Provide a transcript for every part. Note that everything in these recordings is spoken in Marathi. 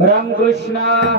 राम कृष्ण हरे Krishna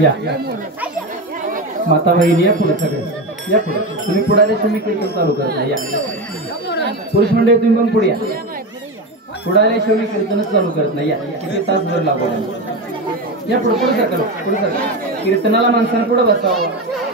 या माता बहिणी या पुढे सगळे या पुढे तुम्ही पुढाल्याशिवाय मी कीर्तन चालू करत नाही या पुरुष मंडळी तुम्ही पण पुढे या पुढाल्याशिवाय मी कीर्तनच चालू करत नाही या किती तास जर लागू या पुढे पुढे सरकार पुढे सरकार कीर्तनाला माणसाने पुढे बसावं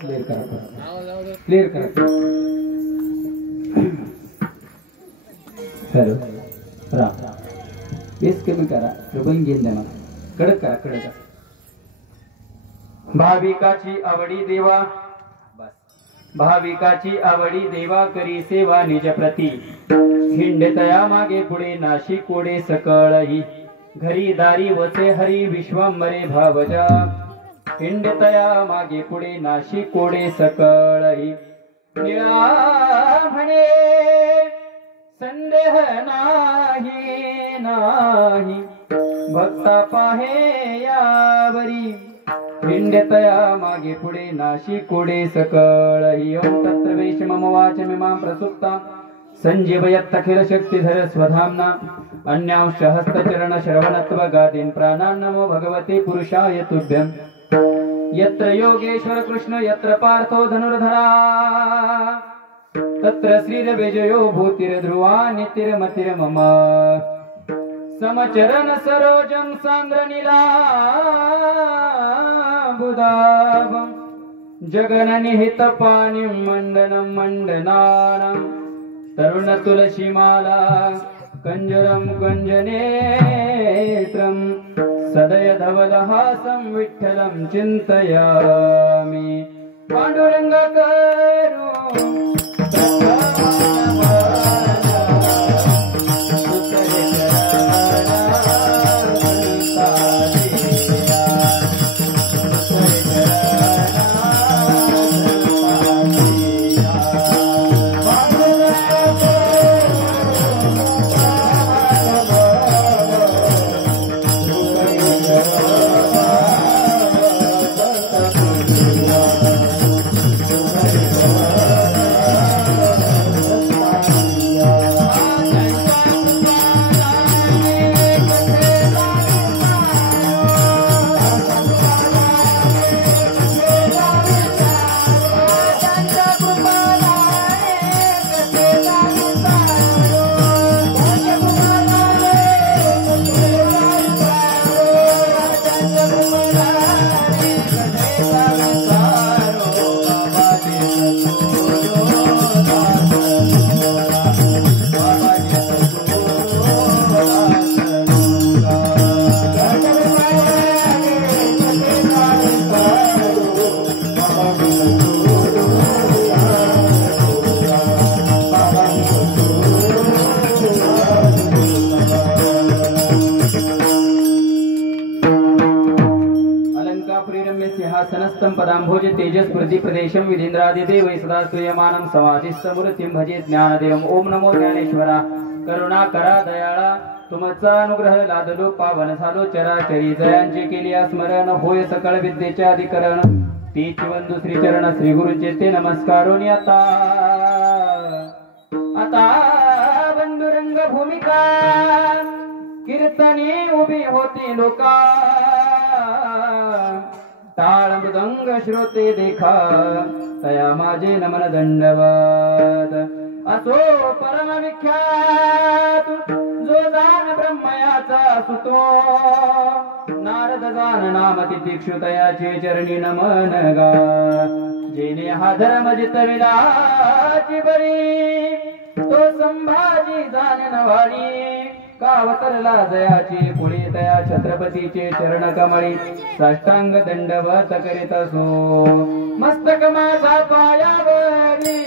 क्लिअर करा. क्लिअर करा. हॅलो राम बेस कमी करा. रुपये घेऊन द्या मला. कडक करा कडक. भाविकाची आवडी देवा. भाविकाची आवडी देवा करी सेवा निज प्रती. हिंडतया मागे पुढे नाशी कोडे सकळही. घरी दारी वसे हरी विश्वांबरे भावजा. हिंडतया मागे पुढे नाशी कोडे सकळही. निळा म्हणे संदेह नाही नाही. भक्ता पाहे यावरी. हिंडतया मागे पुढे नाशी कोडे सकळही. ओम तत्र वेश मम वाचमिमां प्रसुप्तां संजीवयत्तखिल शक्तिधर स्वधाम्ना. अन्यांश हस्तचरण श्रवणत्व गादीन् प्राणान् नमो भगवते पुरुषाय तुभ्यम्. यत्र योगेश्वर कृष्ण यत्र पार्थो धनुर्धरा. तत्र श्रीरविजयो भूतिर्ध्रुवा नितिर्मतिर्मम. समचरण सरोजं सांद्रनीलाम्बुदाभं. जगननिहितपाणिं मण्डनं मण्डनानां. तरुणतुलसीमाला कञ्जरं कुञ्जनेत्रं. सदयधवलहासं विठ्ठलं चिन्तयामि. पाण्डुरङ्ग करो सिंहासनस्थं पदाम्भोज तेजस्फूर्ति प्रदेशं विधीन्द्रादिदेवै सदा स्तूयमानं समाधिस्थमूर्तिं भजे ज्ञानदेवम्. ओम नमो ज्ञानेश्वरा. करुणाकरा दयाळा. तुमचा अनुग्रह लादलो पावन झालो चराचरी. जयांची केली स्मरण होय सकळ विद्येचे अधिकरण. ती चिवन दुसरी चरण श्री गुरुचे ते नमस्कारोनी. आता आता बंधुरंग भूमिका कीर्तनी उभी होती लोका. ताळ मृदंग श्रोते देखा तया माझे नमन दंडवत. असो परम विख्यात जो जान ब्रह्मयाचा सुतो. नारद जान नाम तितिक्षुतयाचे चरणी नमन गा. जेने हा धर्म जितविलाची बळी तो संभाजी जान नवाळी. कावतरला जयाची पुढे तया छत्रपतीचे चरण कमळी. साष्टांग दंडवत करीत असो मस्तक माझा पायावरी.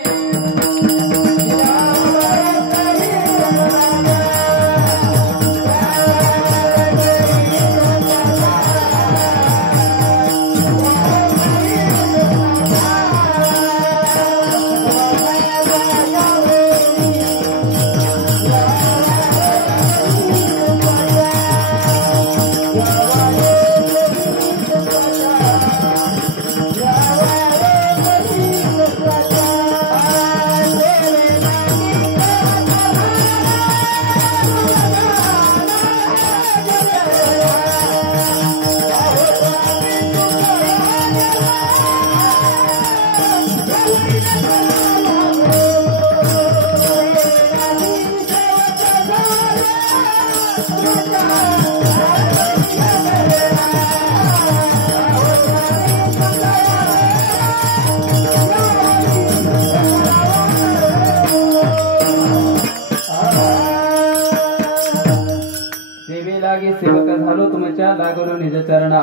निज चरणा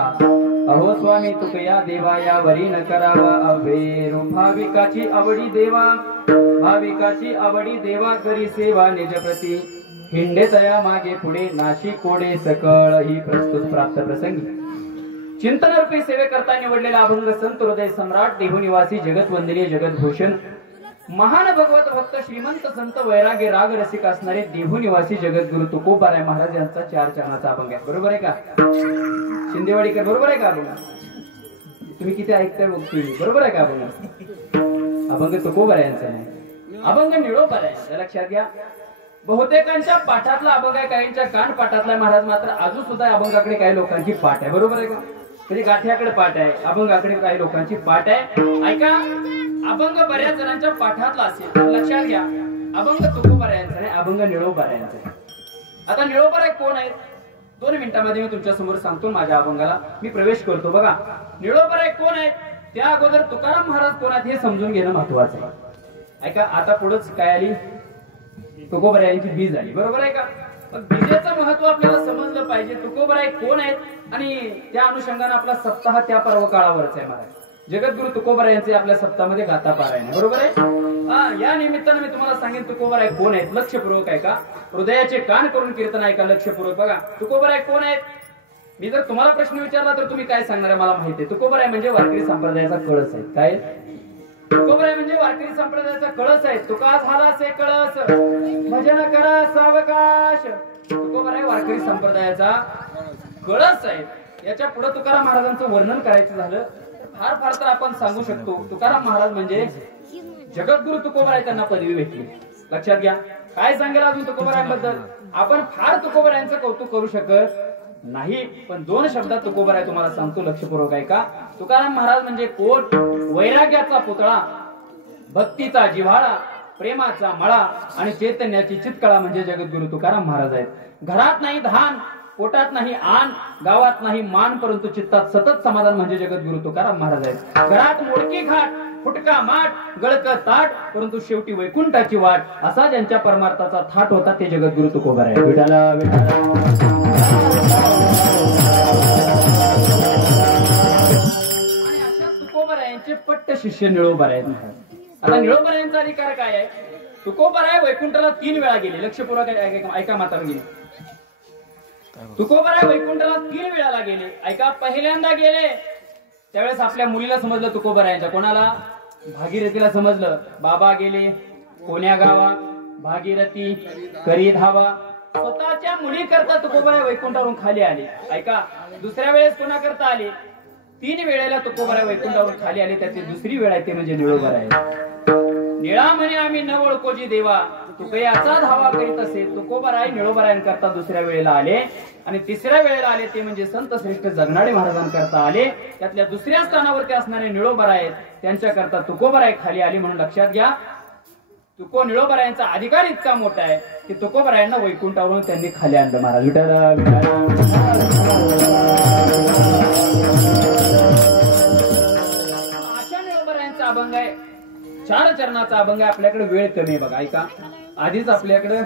अहो स्वामी तुकया देवा यावरी न करावा अभेरू भाविकाची आवडी देवा भाविकाची आवडी देवा करी सेवा निज प्रती हिंडे तया मागे पुढे नाशिक कोडे सकळ ही प्रस्तुत प्राप्त प्रसंगी चिंतन रूपी सेवे करता निवडलेला अभंग संत हृदय सम्राट देहू निवासी जगत वंदनीय जगतभूषण महान भगवत भक्त श्रीमंत संत वैराग्य राग रसिक असणारे देहू निवासी जगद्गुरु तुकोबाराय महाराज यांचा 4 चरणाचा अभंग आहे. बरोबर आहे का शिंदेवाडीकर? बरोबर आहे का अभंग? तुम्ही किती ऐकताय बघतोय? बरोबर आहे का अभंग? अभंग तुकोबाराय यांचा नाही, अभंग निळोबाराय आहे. लक्षात घ्या. बहुतेकांच्या पाठातला अभंग आहे, काहींच्या कान पाठातला महाराज. मात्र अजून सुद्धा अभंगाकडे काही लोकांची पाठ आहे. बरोबर आहे का? म्हणजे गाठ्याकडे पाठ आहे, अभंगाकडे काही लोकांची पाठ आहे. ऐका, अभंग बऱ्याच जणांच्या पाठातला असेल. लक्षात घ्या, अभंग तुकोबारायांचा नाही, अभंग निळोबारायांचा आहे. आता निळोबाराय कोण आहेत 2 मिनिटांमध्ये मी तुमच्या समोर सांगतो. माझ्या अभंगाला मी प्रवेश करतो. बघा, निळोबाराय कोण आहेत त्या अगोदर तुकाराम महाराज कोण आहेत हे समजून घेणं महत्वाचं आहे. ऐका, आता पुढेच काय आली? तुकोबारायांची बीज आली. बरोबर आहे का? मग बीजेचं महत्व आपल्याला समजलं पाहिजे. तुकोबाराय कोण आहेत आणि त्या अनुषंगाने आपला सप्ताह त्या पर्व काळावरच आहे. महाराज जगद्गुरु तुकोबारायांचे आपल्या सप्ताहामध्ये गाथा पारायण आहे. बरोबर आहे? या निमित्तानं मी तुम्हाला सांगेन तुकोबाराय कोण आहेत. लक्षपूर्वक ऐका, हृदयाचे कान करून कीर्तन ऐका लक्षपूर्वक. बघा, तुकोबाराय कोण आहेत. मी जर तुम्हाला प्रश्न विचारला तर तुम्ही काय सांगणार आहे मला माहिती आहे. तुकोबाराय म्हणजे वारकरी संप्रदायाचा कळस आहे. काय? तुकोबाराय म्हणजे वारकरी संप्रदायाचा कळस आहे. तुका झाला से कळस भजन करा सावकाश. तुकोबाराय वारकरी संप्रदायाचा कळस आहे. याच्या पुढे तुकाराम महाराजांचं वर्णन करायचं झालं फार फार तर आपण सांगू शकतो. तुकाराम महाराज म्हणजे जगद्गुरु तुकोबाराय त्यांना पदवी भेटली. लक्षात घ्या. काय सांगेल अजून तुकोबारायांबद्दल? आपण फार तुकोबारायांचं कौतुक करू शकत नाही, पण 2 शब्दात तुकोबाराय तुम्हाला सांगतो. लक्षपूर्वक ऐका. तुकाराम महाराज म्हणजे कोण? वैराग्याचा पुतळा, भक्तीचा जिव्हाळा, प्रेमाचा मळा आणि चैतन्याची चितकळा म्हणजे जगद्गुरु तुकाराम महाराज आहेत. घरात नाही धान, पोटात नाही आन, गावात नाही मान, परंतु चित्तात सतत समाधान म्हणजे जगद्गुरु तुकाराम महाराज आहेत. घरात मोडकी घाट, फुटका माठ, गळक ताट, परंतु शेवटी वैकुंठाची वाट, असा ज्यांच्या परमार्थाचा थाट होता ते जगद्गुरु तुकोबाराय. विठाला विठाला. आणि अशा तुकोबारायांचे पट्ट शिष्य निळोबाराय महाराज. आता निळोबारायांचा अधिकार काय आहे? तुकोबाराय वैकुंठाला 3 वेळा गेले. लक्षपूर्वक ऐका माता गेले. तुकोबाराय वैकुंठाला 3 वेळाला गेले. ऐका, पहिल्यांदा गेले त्यावेळेस आपल्या मुलीला समजलं तुकोबारायांच्या. कोणाला? भागीरथीला समजलं. बाबा गेले कोण्या गावा, भागीरथी करी धावा. स्वतःच्या मुली करता तुकोबाराय वैकुंठावरून खाली आले. ऐका, दुसऱ्या वेळेस कोणा करता आले? 3 वेळेला तुकोबाराय वैकुंठावरून खाली आले. त्याची दुसरी वेळ आहे ते म्हणजे निळोबाराय. निळा म्हणे आम्ही न ओळखोजी देवा, तुकयाचा धावा करीत असे. तुकोबाराय निळोबारायांकरता दुसऱ्या वेळेला आले आणि तिसऱ्या वेळेला आले ते म्हणजे संत श्रेष्ठ जगनाडे महाराजांकरता आले. त्यातल्या दुसऱ्या स्थानावरती असणारे निळोबाराय त्यांच्याकरता तुकोबाराय खाली आले. म्हणून लक्षात घ्या, निळोबारायांचा अधिकार इतका मोठा आहे की तुकोबारायांना वैकुंठावरून त्यांनी खाली आणलं. महाराज विठाला विठाला. अशा निळोबारायांचा अभंग आहे. 4 चरणाचा अभंग आहे. आपल्याकडे वेळ कमी आहे. बघा, ऐका, आधीच आपल्याकडे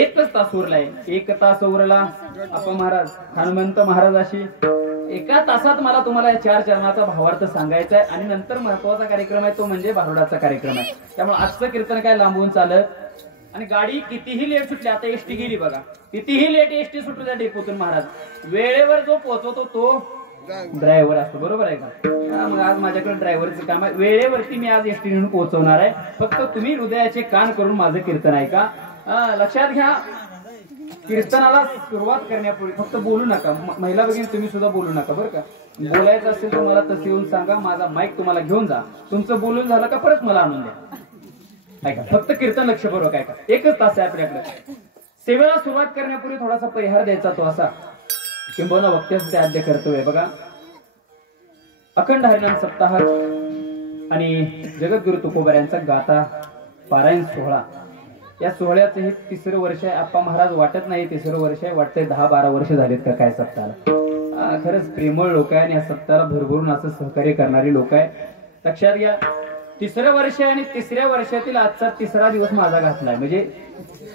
1 तास उरलाय. 1 तास उरला. आपण महाराज हनुमंत महाराजाशी 1 तासात मला तुम्हाला या 4 चरणाचा भावार्थ सांगायचा आहे. आणि नंतर महत्वाचा कार्यक्रम आहे तो म्हणजे भारुडाचा कार्यक्रम आहे. त्यामुळे आजचं कीर्तन काय लांबून चालत. आणि गाडी कितीही लेट सुटली, आता एसटी गेली बघा, कितीही लेट एसटी सुटली त्या डेपोतून महाराज वेळेवर जो पोहोचवतो तो ड्रायव्हर असतो. बरोबर आहे का? मग आज माझ्याकडे ड्रायव्हरचं काम आहे. वेळेवरती मी आज एसटी नेऊन पोहोचवणार आहे. फक्त तुम्ही हृदयाचे कान करून माझं कीर्तन ऐका. लक्षात घ्या, कीर्तनाला सुरुवात करण्यापूर्वी फक्त बोलू नका. महिला भगिनी तुम्ही सुद्धा बोलू नका बरं का. बोलायचं असेल तर मला तसं येऊन सांगा. माझा माईक तुम्हाला घेऊन जा. तुमचं बोलून झालं का परत मला आणून द्या. ऐका, फक्त कीर्तन लक्षपूर्वक ऐका. 1 तास आहे आपल्याकडे. सेवेला सुरुवात करण्यापूर्वी थोडासा परिहार द्यायचा तो असा किंबहुना वक्त्याचं ते आद्य कर्तव्य आहे. बघा, अखंड हरिनाम सप्ताह आणि जगद्गुरु तुकोबारायांचा गाथा पारायण सोहळा. या सोहळ्याचं हे 3रं वर्ष आहे. आप्पा महाराज वाटत नाही 3रं वर्ष आहे, वाटतंय 10-12 वर्ष झालेत का काय सप्ताहाला. खरंच प्रेमळ लोक आहे आणि या सप्ताहाला भरभरून असं सहकार्य करणारी लोक आहे. लक्षात घ्या, 3रं वर्ष आहे आणि 3ऱ्या वर्षातील आजचा 3रा दिवस माझा घातलाय. म्हणजे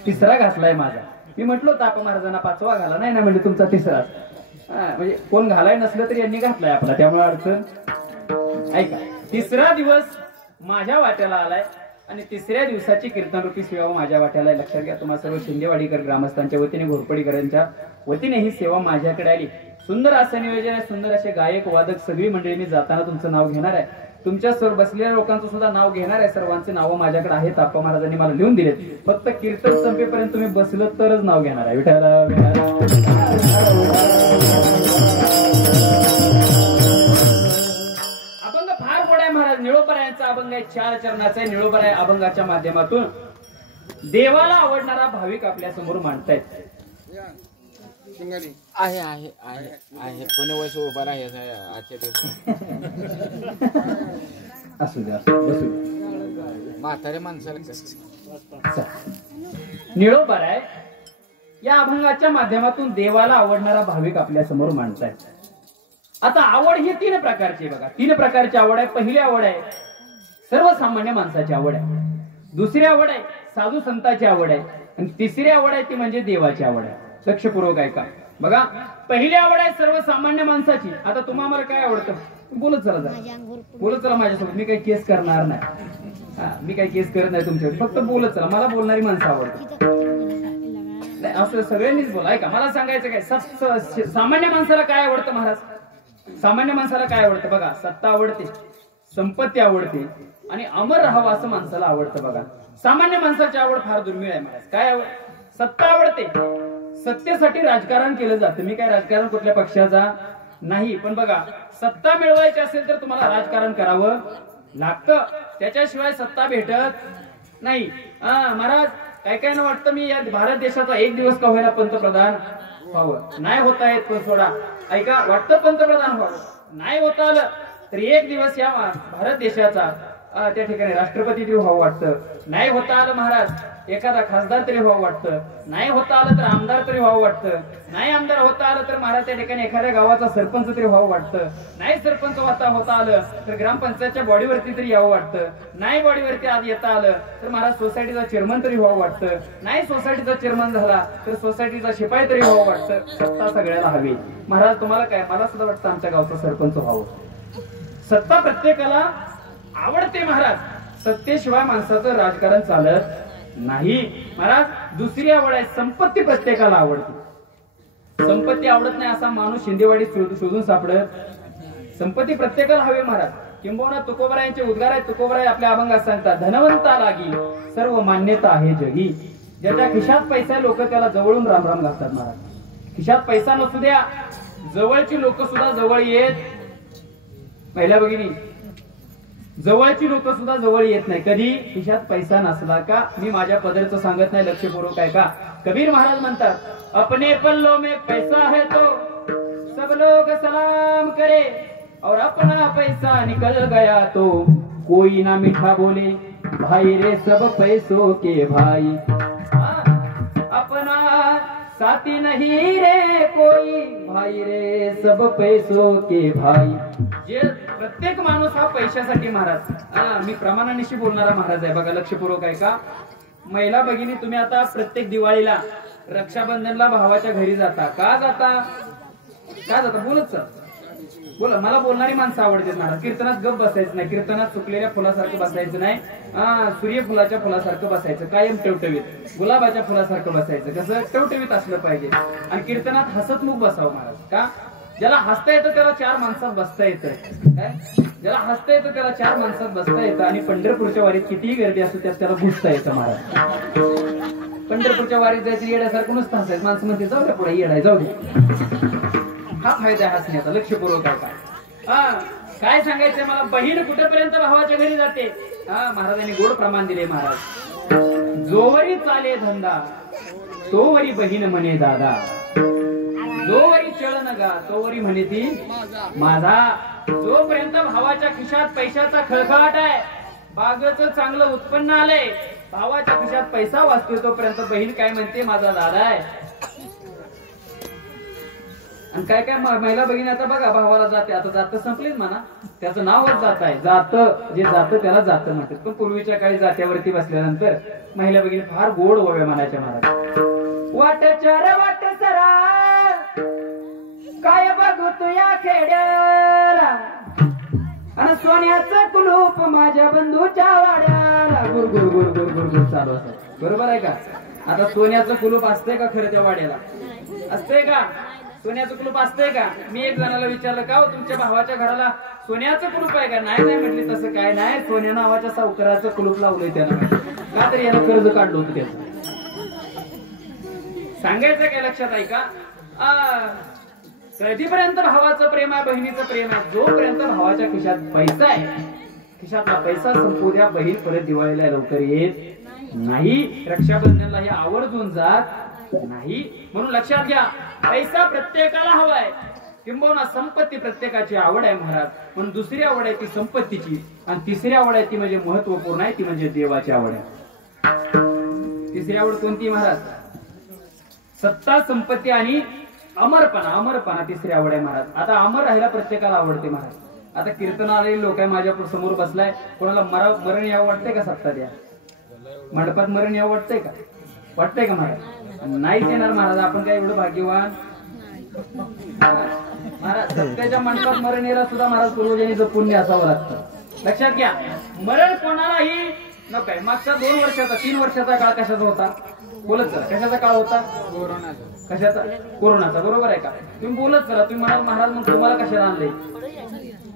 3रा घातलाय माझा. मी म्हटलो ताप महाराजांना 5वा घाला. नाही ना म्हणजे तुमचा 3रा. म्हणजे कोण घालाय नसलं तरी यांनी घातलाय आपला, त्यामुळे अडचण. ऐका, तिसरा दिवस माझ्या वाट्याला आलाय आणि तिसऱ्या दिवसाची कीर्तनरूपी सेवा माझ्या वाट्याला. लक्षात घ्या, तुम्हाला सर्व शिंदेवाडीकर ग्रामस्थांच्या वतीने, घोरपडीकरांच्या वतीने ही सेवा माझ्याकडे आली. सुंदर असं नियोजन आहे, सुंदर असे गायक वादक सगळी मंडळी. मी जाताना तुमचं नाव घेणार आहे, तुमच्या सर्व बसलेल्या लोकांचं सुद्धा नाव घेणार आहे. सर्वांचे नावं माझ्याकडे आहेत, आप्पा महाराजांनी मला लिहून दिलेत. फक्त कीर्तन संपेपर्यंत तुम्ही बसलं तरच नाव घेणार आहे. अभंग फार गोड आहे महाराज. निळोपरायांचा अभंग आहे, 4 चरणाचा आहे. निळोपराय अभंगाच्या माध्यमातून देवाला आवडणारा भाविक आपल्या समोर मांडतायत. आहे आहे आहे आहे कोणी वैस उभा आहे आजच्या दिवशी. असू द्या, बसू द्या. म्हातारे माणसाला निळोपराय या अभंगाच्या माध्यमातून देवाला आवडणारा भाविक आपल्या समोर मांडतायत. आता आवड ही 3 प्रकारची आहे बघा. 3 प्रकारची आवड आहे. पहिली आवड आहे सर्वसामान्य माणसाची आवड आहे. दुसरी आवड आहे साधू संतांची आवड आहे. आणि तिसरी आवड आहे ती म्हणजे देवाची आवड आहे. लक्षपूर्वक ऐका बघा. पहिली आवड आहे सर्वसामान्य माणसाची. आता तुम्हाला काय आवडतं? बोलत चला, बोलत चला माझ्यासोबत. मी काही केस करणार नाही, मी काही केस करत नाही तुमच्यावर. फक्त बोलत चला. मला बोलणारी माणसं आवडतात. असं सगळ्यांनीच बोला. ऐका, मला सांगायचं काय, सामान्य माणसाला काय आवडतं महाराज? सामान्य माणसाला काय आवडतं बघा? सत्ता आवडते, संपत्ती आवडते आणि अमर राहावं असं माणसाला आवडतं बघा. सामान्य माणसाची आवड फार दुर्मिळ आहे महाराज. काय आवड? सत्ता आवडते. सत्तेसाठी राजकारण केलं जातं. मी काय राजकारण कुठल्या पक्षाचा नाही, पण बघा, सत्ता मिळवायची असेल तर तुम्हाला राजकारण करावं लागतं. त्याच्याशिवाय सत्ता भेटत नाही. महाराज, काय काय ना वाटतं मी या भारत देशाचा एक दिवस का होईना पंतप्रधान व्हावं. नाही होता येत पण सोडा. ऐका, वाटतं पंतप्रधान व्हावं, नाही होता आलं तर एक दिवस या भारत देशाचा त्या ठिकाणी राष्ट्रपती तरी व्हावं वाटतं. नाही होता आलं महाराज एखादा खासदार तरी व्हावं वाटतं. नाही होता आलं तर आमदार तरी व्हावं वाटतं. नाही आमदार होता आलं तर महाराज त्या ठिकाणी एखाद्या गावाचा सरपंच तरी व्हावं वाटतं. नाही सरपंच होता आलं तर ग्रामपंचायतच्या बॉडीवरती तरी यावं वाटतं. नाही बॉडीवरती आज येता आलं तर महाराज सोसायटीचा चेअरमन तरी व्हावं वाटतं. नाही सोसायटीचा चेअरमन झाला तर सोसायटीचा शिपाई तरी व्हावं वाटतं. सत्ता सगळ्याला हवी महाराज. तुम्हाला काय? मला सुद्धा वाटतं आमच्या गावचा सरपंच व्हावं. सत्ता प्रत्येकाला आवडते महाराज. सत्तेशिवाय माणसाचं राजकारण चालत नाही महाराज. दुसरी आवड आहे संपत्ती. प्रत्येकाला आवडते. संपत्ती आवडत नाही असा माणूस शिंदेवाडीत शोधून सापडत. संपत्ती प्रत्येकाला हवी महाराज. किंबहुना तुकोबरायांचे उद्गार आहेत. तुकोबराय आपल्या अभंगात सांगतात, धनवंता लागी सर्व मान्यता आहे जगी. ज्याच्या खिशात पैसा लोक त्याला जवळून राम राम घालतात महाराज. खिशात पैसा नसू द्या, जवळची लोक सुद्धा जवळ येत. पहिल्या भगिनी, जवळची लोक सुद्धा जवळ येत नाही. कधी? खिशात पैसा नसला का. मी माझ्या पदरचं सांगत नाही, लक्षपूर्वक आहे का. कबीर महाराज म्हणतात, अपने पल्लों में पैसा है तो सब लोग सलाम करे और अपना पैसा निकल गया तो कोई ना मीठा बोले भाई रे सब पैसों के भाई. अपना साथी नहीं रे कोई भाई रे सब पैसों के भाई. जे प्रत्येक माणूस हा पैशासाठी महाराज. मी प्रमाणानिशी बोलणारा महाराज आहे बघा. लक्षपूर्वक आहे का. महिला भगिनी, तुम्ही आता प्रत्येक दिवाळीला रक्षाबंधनला भावाच्या घरी जाता. का जाता? का जाता? बोलत सर, बोला. मला बोलणारी माणसं आवडतात महाराज. कीर्तनात गप बसायचं नाही. कीर्तनात चुकलेल्या फुलासारखं बसायचं नाही. सूर्यफुलाच्या फुलासारखं बसायचं. कायम टवटवीत. गुलाबाच्या फुलासारखं बसायचं. कसं? टवटवीत असलं पाहिजे. आणि कीर्तनात हसतमुख बसावं महाराज. का? ज्याला हसता येतं त्याला 4 माणसात बसता येतं. काय? ज्याला हसता येतं त्याला 4 माणसात बसता येतं. आणि पंढरपूरच्या वारीत कितीही गर्दी असते त्यात त्याला घुसता येतं महाराज. पंढरपूरच्या वारीत जायचं येड्यासारखं नुसतं हसायचं. माणसं म्हणते जाऊ द्या पुढे, येडाय जाऊ दे. हा फायदा आहे हसण्याचा. लक्षपूर्वक आहे का. काय सांगायचंय मला. बहीण कुठेपर्यंत भावाच्या घरी जाते. महाराजांनी गोड प्रमाण दिले महाराज. जोवरी चाले धंदा तोवरी बहीण म्हणे दादा. जोवरी चलन गा तोवरी म्हणे ती माझा. जोपर्यंत भावाच्या खिशात पैशाचा खळखळाट आहे, बागेचं चांगलं उत्पन्न आलंय, भावाच्या खिशात पैसा वाचतोय, तोपर्यंत बहीण काय म्हणते? माझा दादा आहे. आणि काय काय महिला भगिनी आता बघा भावाला जाते. आता जात संपलीच म्हणा, त्याचं नावच जात आहे. जात जे जातं त्याला जातं म्हणतात. पण पूर्वीच्या काळी जात्यावरती बसल्यानंतर महिला भगिनी फार गोड ओव्या म्हणायच्या महाराज. वाट चार वाट सरा काय बघू तू या खेड्याला आणि सोन्याचं कुलूप माझ्या बंधूच्या वाड्याला. गुर गुर गुर गुर गुर गुर चालू असत. बरोबर आहे का? आता सोन्याचं कुलूप असतंय का खरं त्या वाड्याला? असतंय का? सोन्याचं कुलूप असतंय का? मी एक जणाला विचारलं, का तुमच्या भावाच्या घराला सोन्याचं कुलूप आहे का? नाही नाही म्हटली, तसं काय नाही, सोन्या नावाच्या सावकाराचं कुलूप लावलंय त्याला. का तरी यानं कर्ज काढलं होतं त्याचं. सांगायचं काय लक्षात आहे का? कधीपर्यंत भावाचं प्रेम आहे, बहिणीचं प्रेम आहे? जोपर्यंत भावाच्या खिशात पैसा आहे, खिशातला पैसा संपू द्या, बहीण परत दिवाळीला लवकर येत नाही, रक्षाबंधनला हे आवर्जून जात नाही. म्हणून लक्षात घ्या, पैसा प्रत्येकाला हवाय, किंबहुना संपत्ती प्रत्येकाची आवड आहे महाराज. म्हणून दुसरी आवड आहे ती संपत्तीची, आणि तिसरी आवड आहे ती म्हणजे महत्वपूर्ण आहे, ती म्हणजे देवाची आवड आहे. तिसरी आवड कोणती महाराज? सत्ता, संपत्ती आणि अमरपणा. अमरपणा तिसरी आवड आहे महाराज. आता अमर राहायला प्रत्येकाला आवडते महाराज. आता कीर्तनालय लोक आहे माझ्या समोर बसलाय, कोणाला मरण यावं वाटतंय का? सत्ता द्या मंडपात मरण यावं वाटतंय का? वाटतंय का महाराज? नाहीच येणार महाराज. आपण काय एवढं भाग्यवान महाराज? सत्याच्या मंडपात मरण यायला सुद्धा महाराज पूर्वजांचं पुण्य असावं लागतं. लक्षात घ्या, मरण कोणालाही नको आहे. मागच्या 2 वर्षाचा 3 वर्षाचा काळ कशाचा होता? बोलत चला, कशाचा काळ होता? कोरोनाचा. कशाचा? कोरोनाचा. बरोबर आहे का? तुम्ही बोलत चला. तुम्ही म्हणाल महाराज मग तुम्हाला कशाला आणले?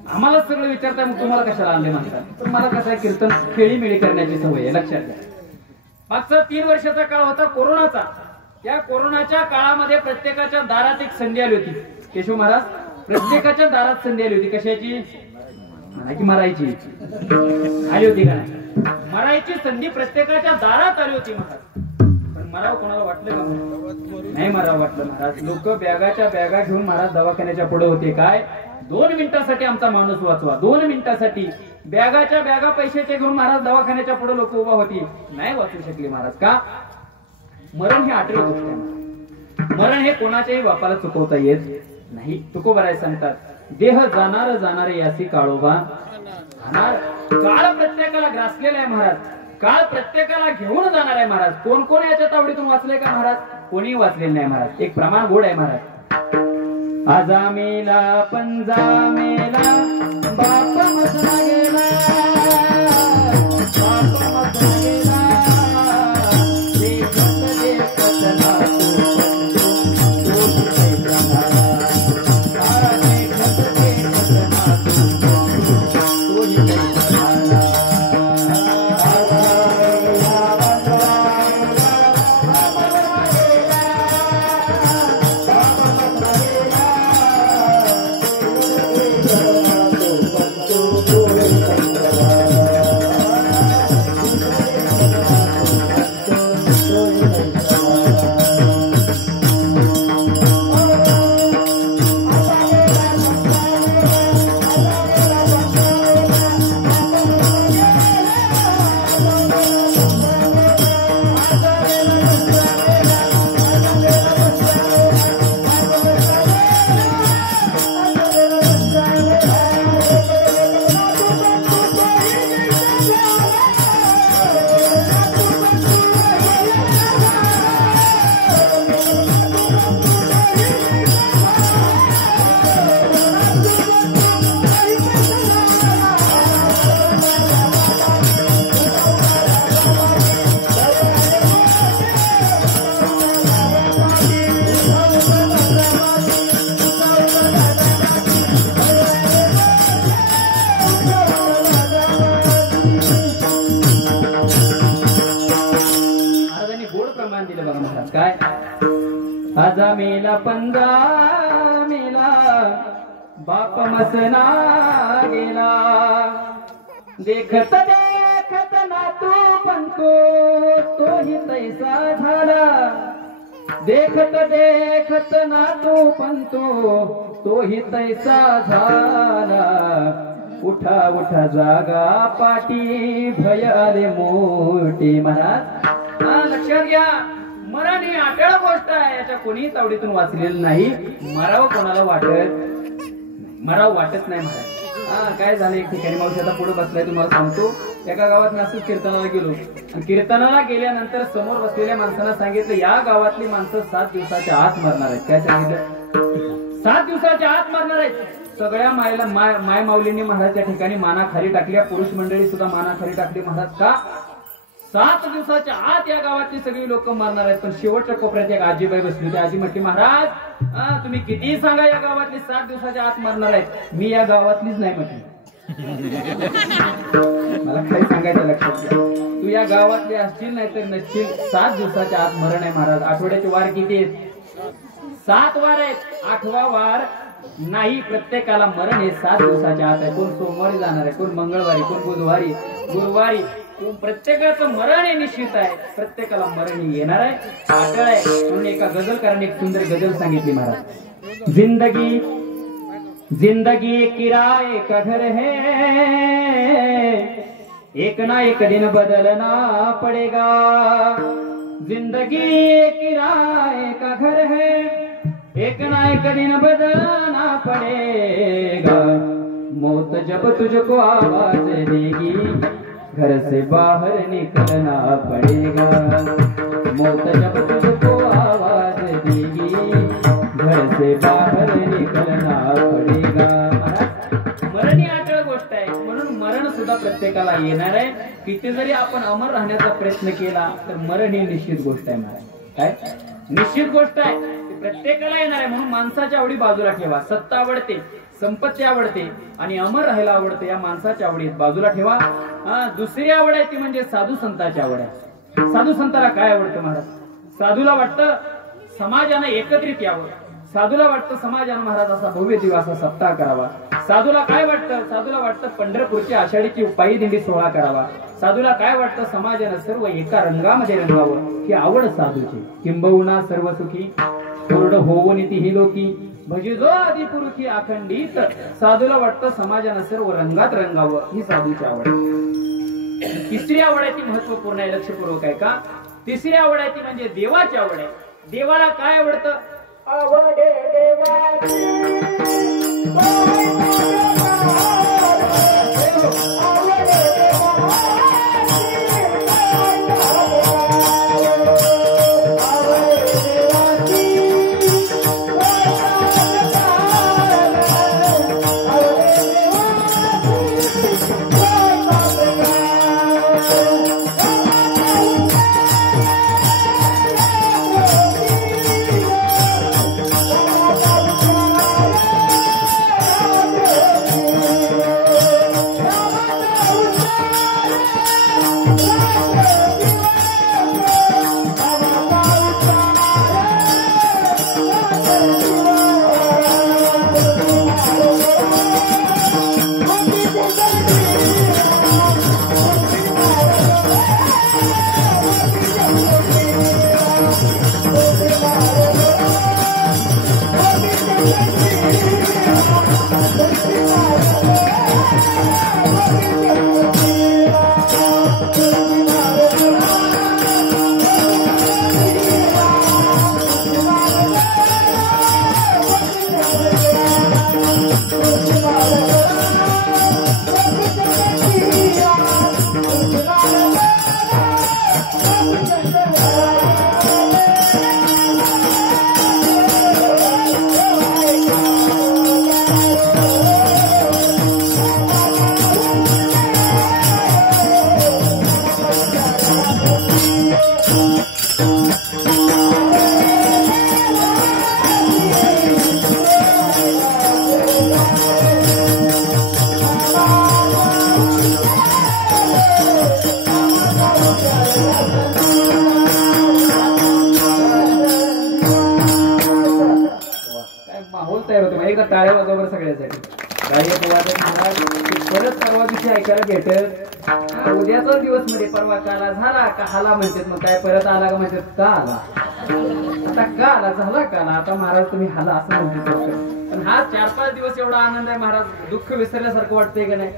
आम्हाला सगळं विचारताय, मग तुम्हाला कशाला आणले म्हणतात. तर मला कसं आहे, कीर्तन खेळीमेळी करण्याची सवय आहे. लक्षात घ्या, मागचा 3 वर्षाचा काळ होता कोरोनाचा. त्या कोरोनाच्या काळामध्ये प्रत्येकाच्या दारात एक संधी आली होती. केशव महाराज, प्रत्येकाच्या दारात संधी आली होती. कशाची? की मरायची आली होती का नाही? मरायची संधी प्रत्येकाच्या दारात आली होती महाराज. पण मराव कोणाला वाटलं का? नाही मराव वाटलं महाराज. लोक बॅगाच्या बॅगा घेऊन महाराज दवाखान्याच्या पुढे होते. काय? 2 मिनिटासाठी आमचा माणूस वाचवा. 2 मिनिटासाठी बॅगाच्या बॅगा पैशाचे घेऊन महाराज दवाखान्याच्या पुढे लोक उभा होती. नाही वाचू शकले महाराज. का? मरण ही आठवी गोष्ट आहे. मरण हे कोणाच्याही बापाला चुकवता येत नाही. तुकोबराय सांगतात, देह जाणार जाणारे यासी काळोबा खाणार. काळ प्रत्येकाला ग्रासलेला आहे महाराज. काळ प्रत्येकाला घेऊन जाणार आहे महाराज. कोण कोण याच्या तावडीतून वाचले का महाराज? कोणी वाचलेलं नाही महाराज. एक प्रमाण गोड आहे महाराज. आजा मेला पंजा मेला बाप मसला गेला, बाप मसला गेला, देखत देखत नातू आजा मेला पंजा मेला बाप मसना गेला, देखत देखत नातू पंतो तोही तैसा झाला, देखत देखत नातू पंतो तोही तैसा झाला, उठा उठा जागा पाटी भयाले मोठी. महाराज लक्षात घ्या, मरण ही अटळ गोष्ट आहे. याच्या कोणी तावडीतून वाचलेलं नाही. मराव कोणाला मराव वाटत नाही महाराज. काय झालं, एक ठिकाणी मावशी आता पुढे बसलाय तुम्हाला सांगतो. एका गावात मी असंच कीर्तनाला गेलो. कीर्तनाला गेल्यानंतर समोर बसलेल्या माणसांना सांगितलं, या गावातली माणसं 7 दिवसाच्या आत मरणार आहेत. काय सांगितलं? 7 दिवसाच्या आत मारणार आहेत. सगळ्या मायला माय माऊलींनी महाराज त्या ठिकाणी माना खाली टाकल्या. पुरुष मंडळी सुद्धा माना खाली टाकली. महाराज का 7 दिवसाच्या आत या गावातली सगळी लोक मारणार आहेत. पण शेवटच्या कोपऱ्यात एक आजीबाई बसली होती. आजी म्हटली महाराज तुम्ही कितीही सांगा या गावातली 7 दिवसाच्या आत मारणार आहेत, मी या गावातलीच नाही म्हटली. मला काही सांगायचं लक्षात घ्या, तू या गावातले असशील नाही तर नसशील, 7 दिवसाच्या आत मरण आहे महाराज. आठवड्याचे वार किती आहेत? 7 वार आहेत. 8वा वार नाही. प्रत्येकाला मरण हे 7 दिवसाच्या आत आहे. कोण सोमवारी जाणार आहे, कोण मंगळवारी, कोण बुधवारी, गुरुवारी, प्रत्येकाचं मरण हे निश्चित आहे. प्रत्येकाला मरण हे येणार आहे, अटळ आहे. म्हणून एका गझलकाराने एक सुंदर गझल सांगितली महाराज. जिंदगी किराए का घर है, एक ना एक दिन बदलना पड़ेगा. जिंदगी किराए का घर है, एक ना एक दिन बदलना पड़ेगा. मौत जब तुझको आवाज देगी, घर से बाहर निकलना पड़ेगा. मौत जब तुझको आवाज देगी, घर से बाहर निकलना पड़ेगा. मरण ही अटळ गोष्ट आहे. म्हणून मरण सुद्धा प्रत्येकाला येणार आहे. किती जरी आपण अमर राहण्याचा प्रयत्न केला तर मरण ही निश्चित गोष्ट आहे महाराज. काय निश्चित गोष्ट आहे, प्रत्येकाला येणार आहे. म्हणून माणसाच्या आवडी बाजूला ठेवा. सत्ता आवडते, संपत्ती आवडते आणि अमर राहायला आवडते, या माणसाच्या आवडी बाजूला ठेवा. दुसरी आवड आहे ती म्हणजे साधू संतांची आवड आहे. साधू संताला काय आवडतं महाराज? साधूला वाटतं समाजानं एकत्रित यावं. साधूला वाटतं समाजानं महाराज असा भव्य दिवसा सप्ताह करावा. साधूला काय वाटतं? साधूला वाटतं पंढरपूरची आषाढीची पायी दिंडी सोहळा करावा. साधूला काय वाटतं? समाजानं सर्व एका रंगामध्ये रंगावं, ही आवड साधूची. किंबहुना सर्व सुखी कोरड होवो नीती ही लोकी, भजिजो आदि पुरुषी अखंडित. साधूला वाटतं समाजानं सर्व रंगात रंगावं, ही साधूची आवड. तिसरी आवड आहे ती महत्वपूर्ण आहे, लक्षपूर्वक आहे का? तिसरी आवड आहे ती म्हणजे देवाची आवड आहे. देवाला काय आवडतं? आवडे देवाची एकदा टाळ्या वाजवा सगळ्यासाठी. परत परवा दिवशी ऐकायला भेटत उद्याचा दिवस मध्ये परवा काला झाला का हाला म्हणतात. मग काय परत आला का म्हणतात का आला, आता का आला झाला काला, आता महाराज तुम्ही हाला असं म्हणतात. पण हा 4-5 दिवस एवढा आनंद आहे महाराज, दुःख विसरल्यासारखं वाटतंय का नाही?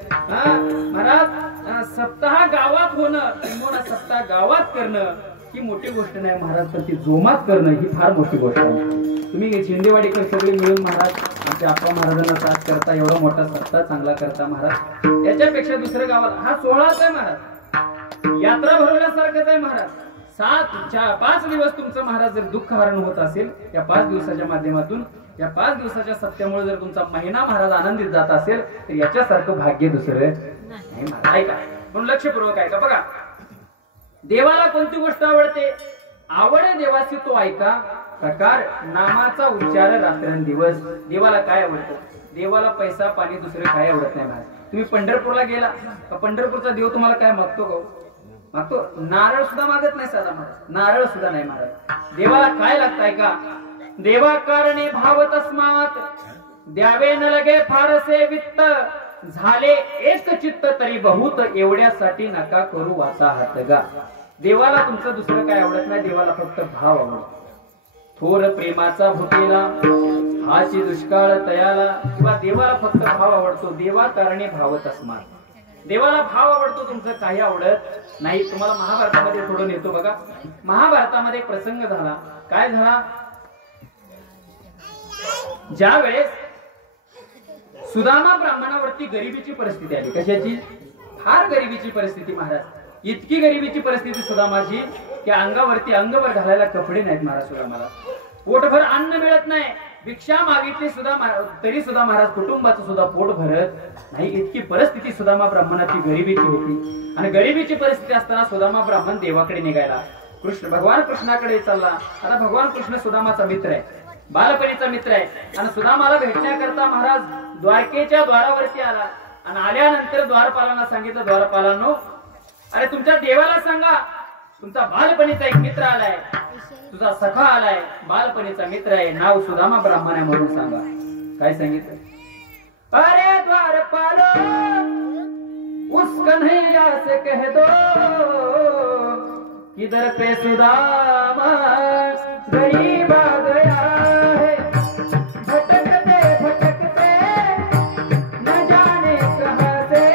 महाराज सप्ताह गावात होणं किंवा सप्ताह गावात करणं ही मोठी गोष्ट नाही महाराज, तर ती जोमात करणं ही फार मोठी गोष्ट आहे. तुम्ही शिंदेवाडीकर सगळे मिळून महाराज आमच्या आप्पा महाराजांना साथ करता, एवढा मोठा सप्ताह चांगला करता महाराज. याच्यापेक्षा दुसऱ्या गावाला हा 16च आहे महाराज, यात्रा भरवल्यासारखंच आहे महाराज. 5 दिवस तुमचं महाराज जर दुःख हरण होत असेल या 5 दिवसाच्या माध्यमातून या 5 दिवसाच्या सत्यामुळे जर तुमचा महिना महाराज आनंदित जात असेल तर याच्यासारखं भाग्य दुसरं नाही महाराज. ऐका म्हणून लक्षपूर्वक ऐका. बघा देवाला कोणती गोष्ट आवडते? आवडे देवाची तो ऐका प्रकार नामाचा उच्चार रात्रंदिवस. देवाला काय आवडतं? देवाला पैसा पाणी दुसरे काय आवडत नाही महाराज. तुम्ही पंढरपूरला गेला पंढरपूरचा देव तुम्हाला काय मागतो गो? मागतो नारळ सुद्धा मागत नाही साधा महाराज. नारळ सुद्धा नाही महाराज. देवाला काय लागतंय का? देवा कारणे भाव तस्मात द्यावे न लगे फारसे वित्त झाले एक चित्त तरी बहुत एवढ्यासाठी नका करू वाचा हात गा. देवाला तुमचं दुसरं काय आवडत नाही. देवाला फक्त भाव आवडतो. थोर प्रेमाचा भुकेला हाची दुष्काळ तयाला किंवा देवाला फक्त भाव आवडतो. देवा कारणे भाव तस्मात. देवाला भाव आवडतो तुमचं काही आवडत नाही. तुम्हाला महाभारतामध्ये थोडं नेतो बघा. महाभारतामध्ये एक प्रसंग झाला. काय झाला? ज्या वेळेस सुदामा ब्राह्मणावरती गरिबीची परिस्थिती आली. कशाची? फार गरिबीची परिस्थिती महाराज. इतकी गरिबीची परिस्थिती सुदामाची की अंगावरती अंगभर घालायला कपडे नाहीत महाराज. सुदामाला पोटभर अन्न मिळत नाही. भिक्षा मागितली सुद्धा तरी सुद्धा महाराज कुटुंबाचं सुद्धा पोट भरत नाही. इतकी परिस्थिती सुदामा ब्राह्मणाची गरिबीची होती. आणि गरिबीची परिस्थिती असताना सुदामा ब्राह्मण देवाकडे निघायला. भगवान कृष्णाकडे चालला. आता भगवान कृष्ण सुदामाचा मित्र आहे, बालपणीचा मित्र आहे. आणि सुदामाला भेटण्याकरता महाराज द्वारकेच्या द्वारावरती आला. आणि आल्यानंतर द्वारपालांना सांगितलं, द्वारपालांनो अरे तुमच्या देवाला सांगा तुमचा बालपणीचा एक मित्र आलाय, तुझा सखा आलाय, बालपणीचा मित्र आहे, नाव सुदामा ब्राह्मण आहे म्हणून सांगा. काय सांगितलं? अरे द्वारपालो उस कन्हैया से कह दो किधर पे सुदामा गरीब आ गया है, भटकते भटकते न जाने कहां से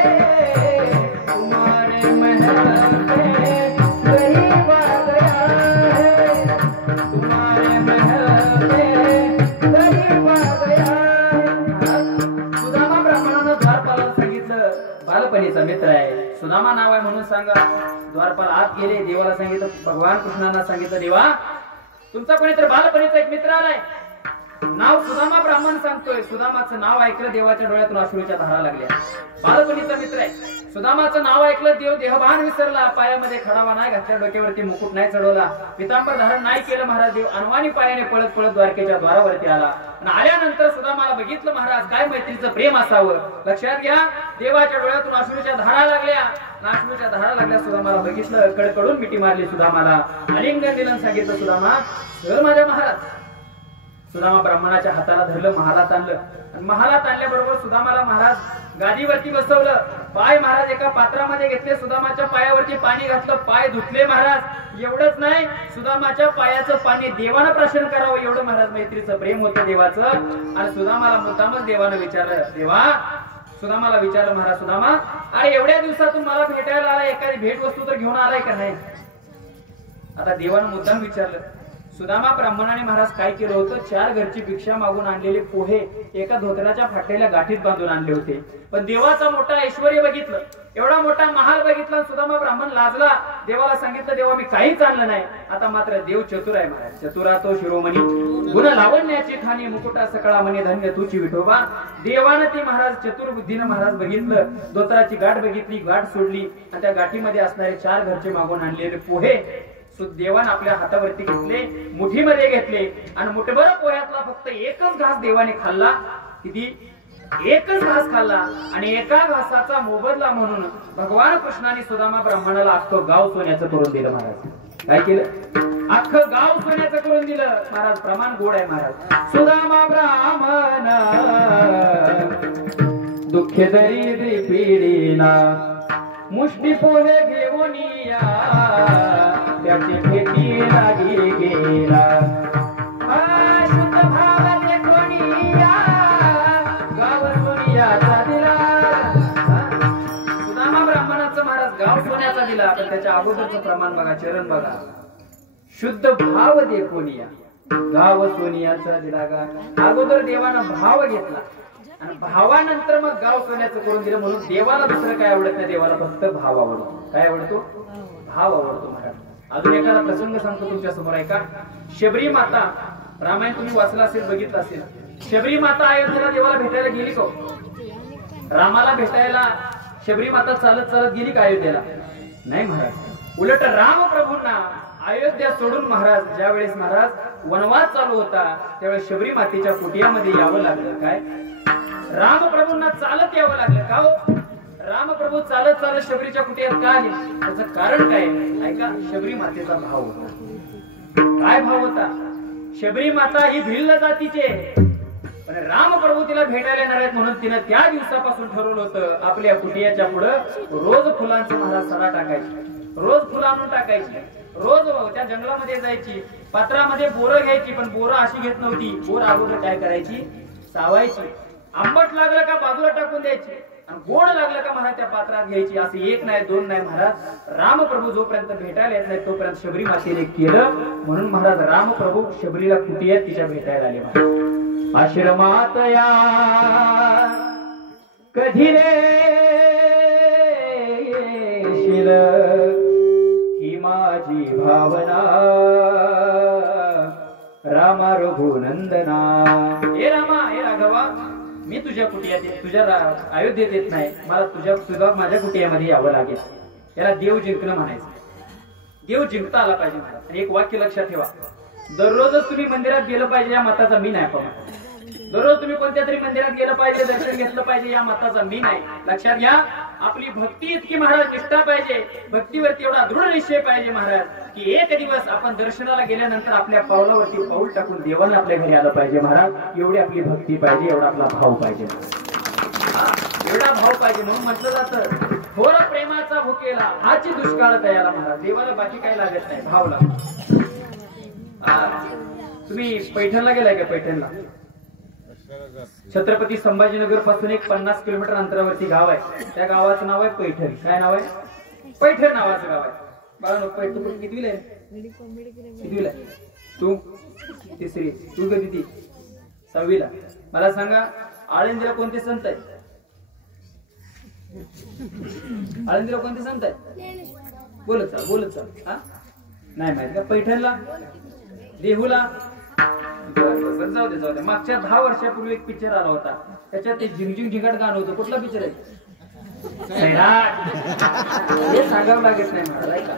तुम्हारे महल पे गरीब आ गया है, तुम्हारे महल पे गरीब आ गया है. सुदामा ब्राह्मणानं द्वारपालाला सांगितलं बालपणीचा मित्र आहे, सुदामा नाव आहे म्हणून सांगा. द्वारपाल आत गेले. देवाला सांगितलं, भगवान कृष्णांना सांगितलं, देवा तुमचा कोणीतरी बालपणीचा एक मित्र आलाय, नाव सुदामा ब्राह्मण सांगतोय. सुदामाचं नाव ऐकलं देवाच्या डोळ्यातून अश्रूच्या धारा लागल्या. बालपणीचा मित्र आहे. सुदामाचं नाव ऐकलं देव देहभान विसरला. पायामध्ये खडावा नाही घातला, डोक्यावरती मुकुट नाही चढवला, पितांबर धारण नाही केलं महाराज. देव अनवाणी पायाने पळत पळत द्वारकेच्या द्वारावरती आला. आणि आल्यानंतर सुदामाला बघितलं महाराज काय मैत्रीचं प्रेम असावं. लक्षात घ्या, देवाच्या डोळ्यातून अश्रूच्या धारा लागल्या. अश्रूच्या धारा लागल्या. सुदामाला बघितलं, कडकडून मिठी मारली. सुदामाला आलिंगन दिलं, सांगितलं सुदामा सर माझ्या महाराज. सुदामा ब्राह्मणाच्या हाताला धरलं, महालात आणलं. आणि महालात आणल्याबरोबर सुदामाला महाराज गादीवरती बसवलं. पाय महाराज एका पात्रामध्ये घेतले, सुदामाच्या पायावरती पाणी घातलं, पाय धुतले महाराज. एवढंच नाही, सुदामाच्या पायाचं पाणी देवानं प्राशन करावं एवढं महाराज मैत्रीचं प्रेम होतं देवाचं. आणि सुदामाला मुद्दामच देवानं विचारलं, देवा सुदामाला विचारलं महाराज, सुदामा अरे एवढ्या दिवसातून मला भेटायला आला, एखादी भेट वस्तू तर घेऊन आलाय का नाही? आता देवानं मुद्दाम विचारलं. सुदामा ब्राह्मणाने महाराज काय केलं होतं, 4 घरची भिक्षा मागून आणलेले पोहे एका धोतराच्या फाटलेल्या गाठीत बांधून आणले होते. पण देवाचा मोठा ऐश्वर्य बघितलं, एवढा मोठा महाल बघितला. सुदामा ब्राह्मण लाजला. देवाला सांगितलं, देवा मी काहीच आणलं नाही. आता मात्र देव चतुर आहे महाराज. चतुरा तो शिरोमणी गुण लावण्याची ठाणी मुकुटा सकळा म्हणे धन्य तुची विठोबा. देवानं ती महाराज चतुर बुद्धीनं महाराज बघितलं, धोतराची गाठ बघितली, गाठ सोडली आणि त्या गाठीमध्ये असणारे 4 घरचे मागून आणलेले पोहे देवान आपल्या हातावरती घेतले, मुठीमध्ये घेतले. आणि मुठभर पोह्यातला फक्त एकच घास देवाने खाल्ला. किती? एकच घास खाल्ला. आणि एका घासाचा मोबदला म्हणून भगवान कृष्णाने सुदामा ब्राह्मणाला अख्खं गाव सोन्याचं करून दिलं महाराज. काय केलं? अख्खं गाव सोन्याचं करून दिलं महाराज. प्रमाण गोड आहे महाराज. सुदामा ब्राह्मण दुःख दरिद्री पिढीला मुष्टी पोहे घेऊन या, त्याची भेटी लागी गेला. शुद्ध भावाने कोणी या, गाव सोन्याचा दिला. सुदामा ब्राह्मणाचं महाराज गाव सोन्याचा दिला. पण त्याच्या अगोदरचं प्रमाण बघा, चरण बघा. शुद्ध भाव दे कोणी या, गाव सोन्याचा दिला. गा अगोदर देवानं भाव घेतला आणि भावानंतर मग गाव सोन्याचं करून दिलं. म्हणून देवाला दुसरं काय आवडत नाही, देवाला फक्त भाव आवडतो. काय आवडतो? भाव आवडतो महाराज. अजून एखादा प्रसंग सांगतो तुमच्या समोर ऐका. शबरी माता, रामायण तुम्ही वाचला असेल, बघितलं असेल. शबरी माता अयोध्येला देवाला भेटायला गेली का? रामाला भेटायला शबरी माता चालत चालत गेली का अयोध्येला? नाही महाराज. उलट राम प्रभूंना अयोध्या सोडून महाराज ज्यावेळेस महाराज वनवास चालू होता त्यावेळेस शबरी मातेच्या कुटियामध्ये यावं लागलं. काय राम प्रभूंना चालत यावं लागलं का हो? रामप्रभू चालत चालत शबरीच्या कुटियात का आले? त्याचं कारण काय? ऐका, शबरी मातेचा भाव होता. काय भाव होता? शबरी माता ही भिल्ल जातीचे, पण रामप्रभू तिला भेटायला येणार आहेत म्हणून तिनं त्या दिवसापासून ठरवलं होतं आपल्या कुटियाच्या पुढं रोज फुलांचं महाराज सडा टाकायची, रोज फुलं आणून टाकायची, रोज त्या जंगलामध्ये जायची, पात्रामध्ये बोरं घ्यायची. पण बोरं अशी घेत नव्हती. बोर अगोदर काय करायची? सावायची. आंबट लागलं का बाजूला टाकून द्यायची, गोड लागलं का महाराज त्या पात्रात घ्यायची. असं एक नाही दोन नाही महाराज. रामप्रभू जोपर्यंत भेटायला येत नाही तोपर्यंत शबरी मातेने केलं. म्हणून महाराज रामप्रभू शबरीला कुटियात तिच्या भेटायला आले. आश्रमात या कधी रे येशील ही माझी भावना रामा रघुनंदना. हे रामा, हे राघवा, मी तुझ्या कुटियात तुझ्या अयोध्येत येत नाही. मला तुझ्या माझ्या कुटियामध्ये यावं लागेल. याला देव जिंकणं म्हणायचं. देव जिंकता आला पाहिजे महाराज. आणि एक वाक्य लक्षात ठेवा, दररोजच तुम्ही मंदिरात गेलं पाहिजे या मताचा मी नाही. पण दररोज तुम्ही कोणत्या तरी मंदिरात गेलं पाहिजे, दर्शन घेतलं पाहिजे या मताचा मी नाही. लक्षात घ्या, आपली भक्ती इतकी महाराज निष्ठा पाहिजे, भक्तीवरती एवढा दृढ निश्चय पाहिजे महाराज की एक दिवस आपण दर्शनाला गेल्यानंतर आपल्या पावलावरती पाऊल टाकून देवाला आपल्या घरी आलं पाहिजे महाराज. एवढी आपली भक्ती पाहिजे, एवढा आपला भाव पाहिजे, एवढा भाव पाहिजे. म्हणून म्हटलं जातं थोर प्रेमाचा भुकेला हाची दुष्काळ तयाला महाराज. देवाला बाकी काही लागत नाही, भाव लागतो. तुम्ही पैठणला गेलाय का? पैठणला छत्रपती संभाजीनगर पासून एक 50 किलोमीटर अंतरावरती गाव आहे. त्या गावाचं नाव आहे पैठण. काय नाव आहे? पैठण नावाचं गाव आहे. बाळा पैठण कितवीला आहे? कितवीला आहे तू? तिसरी. तू कधी? ती 6वीला. मला सांगा, आळंदीला कोणते संत आहेत? आळंदीला कोणते संत आहेत? बोलत चाल, बोलत चाल. हा, नाही माहित का? पैठणला, देहूला. जाऊ दे जाऊ दे. मागच्या 10 वर्षापूर्वी एक पिक्चर आला होता, त्याच्यात ते झिंगझिंग झिंगाट गाणं होतं. कुठला पिक्चर आहे? हे सांगावं लागत नाही मला. ऐका,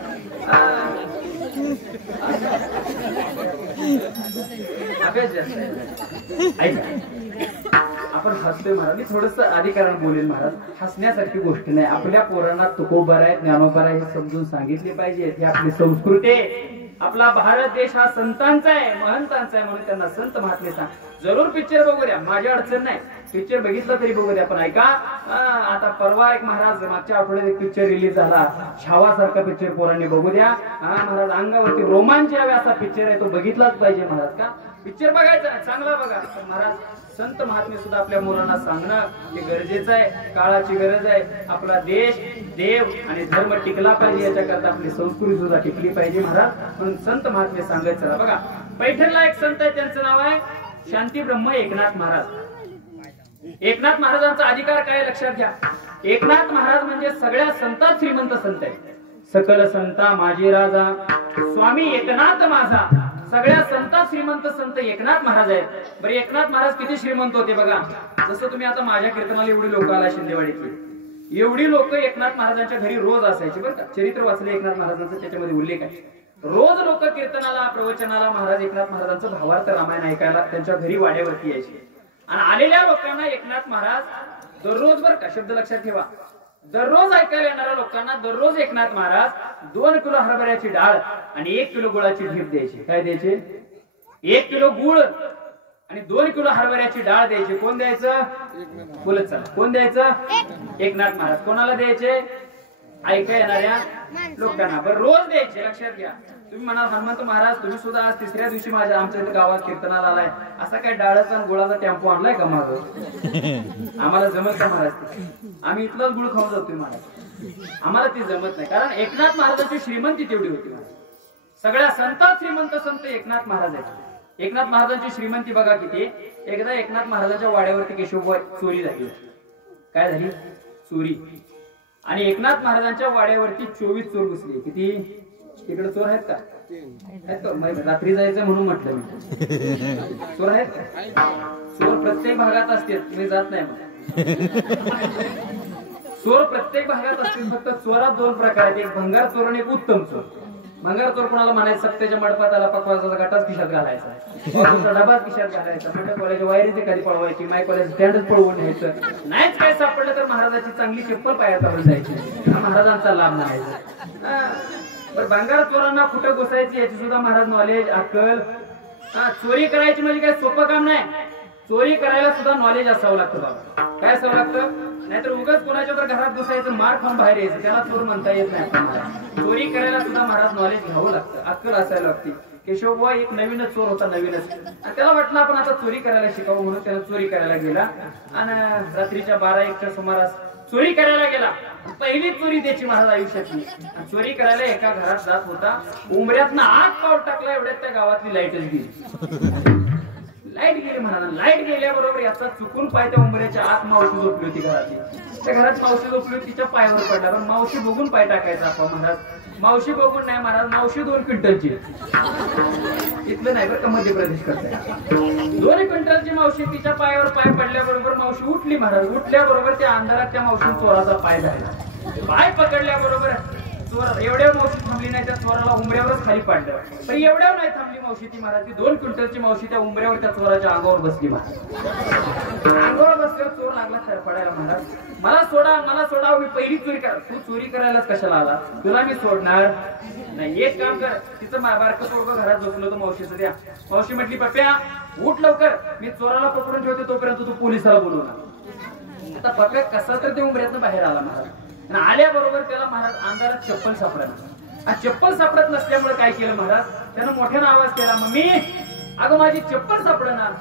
आपण हसतोय महाराज. मी थोडस अधिकारण बोलेल महाराज. हसण्यासारखी गोष्ट नाही. आपल्या पोरांना तुकोबर आहे, ज्ञानोबर आहे हे समजून सांगितले पाहिजे. ही आपली संस्कृती आहे. आपला भारत देश हा संतांचा आहे, महंतांचा आहे. म्हणून त्यांना संत महात्मे सांग. जरूर पिक्चर बघू द्या, माझी अडचण नाही. पिक्चर बघितला तरी बघू द्या. पण ऐका, आता परवा एक महाराज मागच्या आठवड्यात एक पिक्चर रिलीज झाला, छावासारखा पिक्चर पोरांनी बघू द्या. महाराज अंगावरती रोमांच यावे असा पिक्चर आहे, तो बघितलाच पाहिजे महाराज. का पिक्चर बघायचा चांगला बघा. महाराज संत महात्मे सुद्धा आपल्या मुलांना सांगणं हे गरजेचं आहे. काळाची गरज आहे. आपला देश, देव आणि धर्म टिकला पाहिजे, याच्याकरता आपली संस्कृती सुद्धा टिकली पाहिजे महाराज. म्हणून संत महात्मे सांगायचं. चला बघा, पैठणला एक संत आहे, त्यांचं नाव आहे शांती ब्रह्म एकनाथ महाराज. एकनाथ महाराजांचा अधिकार काय लक्षात घ्या. एकनाथ महाराज म्हणजे सगळ्या संतात श्रीमंत संत आहे. सकल संता माझे राजा स्वामी एकनाथ माझा. सगळ्या संतात श्रीमंत संत एकनाथ महाराज आहेत. बरं, एकनाथ महाराज किती श्रीमंत होते बघा. जसं तुम्ही आता माझ्या कीर्तनाला एवढी लोक आला शिंदेवाडीतली, एवढी लोक एकनाथ महाराजांच्या घरी रोज असायची. बरं का, चरित्र वाचले एकनाथ महाराजांचं, त्याच्यामध्ये उल्लेख आहे. रोज लोक कीर्तनाला, प्रवचनाला महाराज एकनाथ महाराजांचं भावार्थ रामायण ऐकायला त्यांच्या घरी वाड्यावरती यायचे. आणि आलेल्या लोकांना एकनाथ महाराज दररोज, बरं का शब्द लक्षात ठेवा, दररोज ऐकायला येणाऱ्या लोकांना दररोज एकनाथ महाराज 2 किलो हरभऱ्याची डाळ आणि 1 किलो गुळाची ढीप द्यायची. काय द्यायचे? 1 किलो गुळ आणि 2 किलो हरभऱ्याची डाळ द्यायची. कोण द्यायचं? बोलत चला. कोण द्यायचं? एकनाथ महाराज. कोणाला द्यायचे? ऐका येणाऱ्या लोकांना. बरं, रोज द्यायचे. लक्षात घ्या. तुम्ही म्हणाल हनुमंत महाराज तुम्ही सुद्धा आज 3ऱ्या दिवशी माझ्या आमच्या इथे गावात कीर्तनाला आलाय, असा काय डाळाचा आणि गुळाचा टेम्पो आणलाय का माझं? आम्हाला जमत का महाराज? आम्ही इथलाच गुळ खाऊन जातोय महाराज. आम्हाला ती जमत नाही. कारण एकनाथ महाराजांची श्रीमंती तेवढी होती महाराज. सगळ्या संतात श्रीमंत संत एकनाथ महाराज आहेत. एकनाथ महाराजांची श्रीमंती बघा किती. एकदा एकनाथ महाराजांच्या वाड्यावरती केशव चोरी झाली. काय झाली? चोरी. आणि एकनाथ महाराजांच्या वाड्यावरती 24 चोर घुसले. किती? इकडे चोर आहेत का? आहेत का? रात्री जायचं म्हणून म्हटलं मी. चोर आहेत का? चोर प्रत्येक भागात असते, तुम्ही जात नाही मग. चोर प्रत्येक भागात असतील, फक्त चोरात दोन प्रकार आहेत, एक भंगार चोर आणि एक उत्तम चोर. भंगार चोर कोणाला म्हणायचं? सत्तेच्या मडपाताला पकवायचा, गटाच खिशात घालायचा, डबात खिशात घालायचा, मंडप कॉलेज वायरीच एखादी पळवायची, माय कॉलेज स्टँडच पळवून न्यायचं. नाहीच काय सापडलं तर महाराजाची चांगली चप्पल पायात घालून जायची, महाराजांचा लाभ म्हणायचा. पण भंगार चोरांना कुठं घुसायची याची सुद्धा महाराज नॉलेज, अक्कल. चोरी करायची म्हणजे काय सोपं काम नाही. चोरी करायला सुद्धा नॉलेज असावं लागतं बाबा. काय असावं लागतं? नाहीतर उगाच कोणाच्या तर घरात घुसायचं, मार खाऊन बाहेर यायचं, त्याला चोर म्हणता येत नाही. चोरी करायला सुद्धा महाराज नॉलेज घ्यावं लागतं, अक्कल असायला लागते. केशवबुवा एक नवीनच चोर होता, नवीनच. त्याला वाटलं आपण आता चोरी करायला शिकावं, म्हणून त्याला चोरी करायला गेला आणि रात्रीच्या 12-1च्या सुमारास चोरी करायला गेला. पहिली चोरी त्याची महाराज आयुष्यातली. चोरी करायला एका घरात जात होता, उंबऱ्यातनं आत पाऊल टाकला, एवढ्यात त्या गावातली लाईटच गेली. लाईट गेली महाराज. लाईट गेल्याबरोबर याचा चुकून पाय त्या उंबऱ्याच्या आत मावशी झोपली होती घराची. त्या घरात मावशी झोपली होती, तिच्या पायावर पडला. पण मावशी बघून पाय टाकायचा आपण महाराज. मावशी बघून नाही महाराज, मावशी 2 क्विंटलची. इथलं नाही बरं का, मध्य प्रदेश करताय. 2 क्विंटलची मावशी, तिच्या पायावर पाय पडल्याबरोबर मावशी उठली महाराज. उठल्याबरोबर त्या अंधारात त्या मावशी चोराचा पाय झाला. पाय पकडल्याबरोबर चोर एवढ्या मावशी थांबली नाही, त्या चोराला उंबऱ्यावरच खाली पाडलं. पण एवढ्या नाही थांबली मावशी ती महाराज. ती 2 क्विंटलची मावशी त्या उंबऱ्यावर त्या चोराच्या अंगावर बसली महाराज. अंगावर बसल्यावर चोर लागला थरफडायला. महाराज मला सोडा, मला सोडा, मी पहिली चोरी करा. तू चोरी करायलाच कशाला आला? तुला मी सोडणार नाही. एक काम कर, तिचं बारकं पोरगं घरात झोपलं होतं मावशीचं. त्या मावशी म्हटली, पप्प्या उठ लवकर, मी चोराला पकडून ठेवते, तोपर्यंत तू पोलिसाला बोलवणार. आता पप्प्या कसा तर ते उंबऱ्यातनं बाहेर आला महाराज. आणि आल्याबरोबर त्याला महाराज अंधारात चप्पल सापडला. आणि चप्पल सापडत नसल्यामुळे काय केलं महाराज, त्यानं मोठ्यानं आवाज केला, मम्मी अगं माझी चप्पल सापडणार.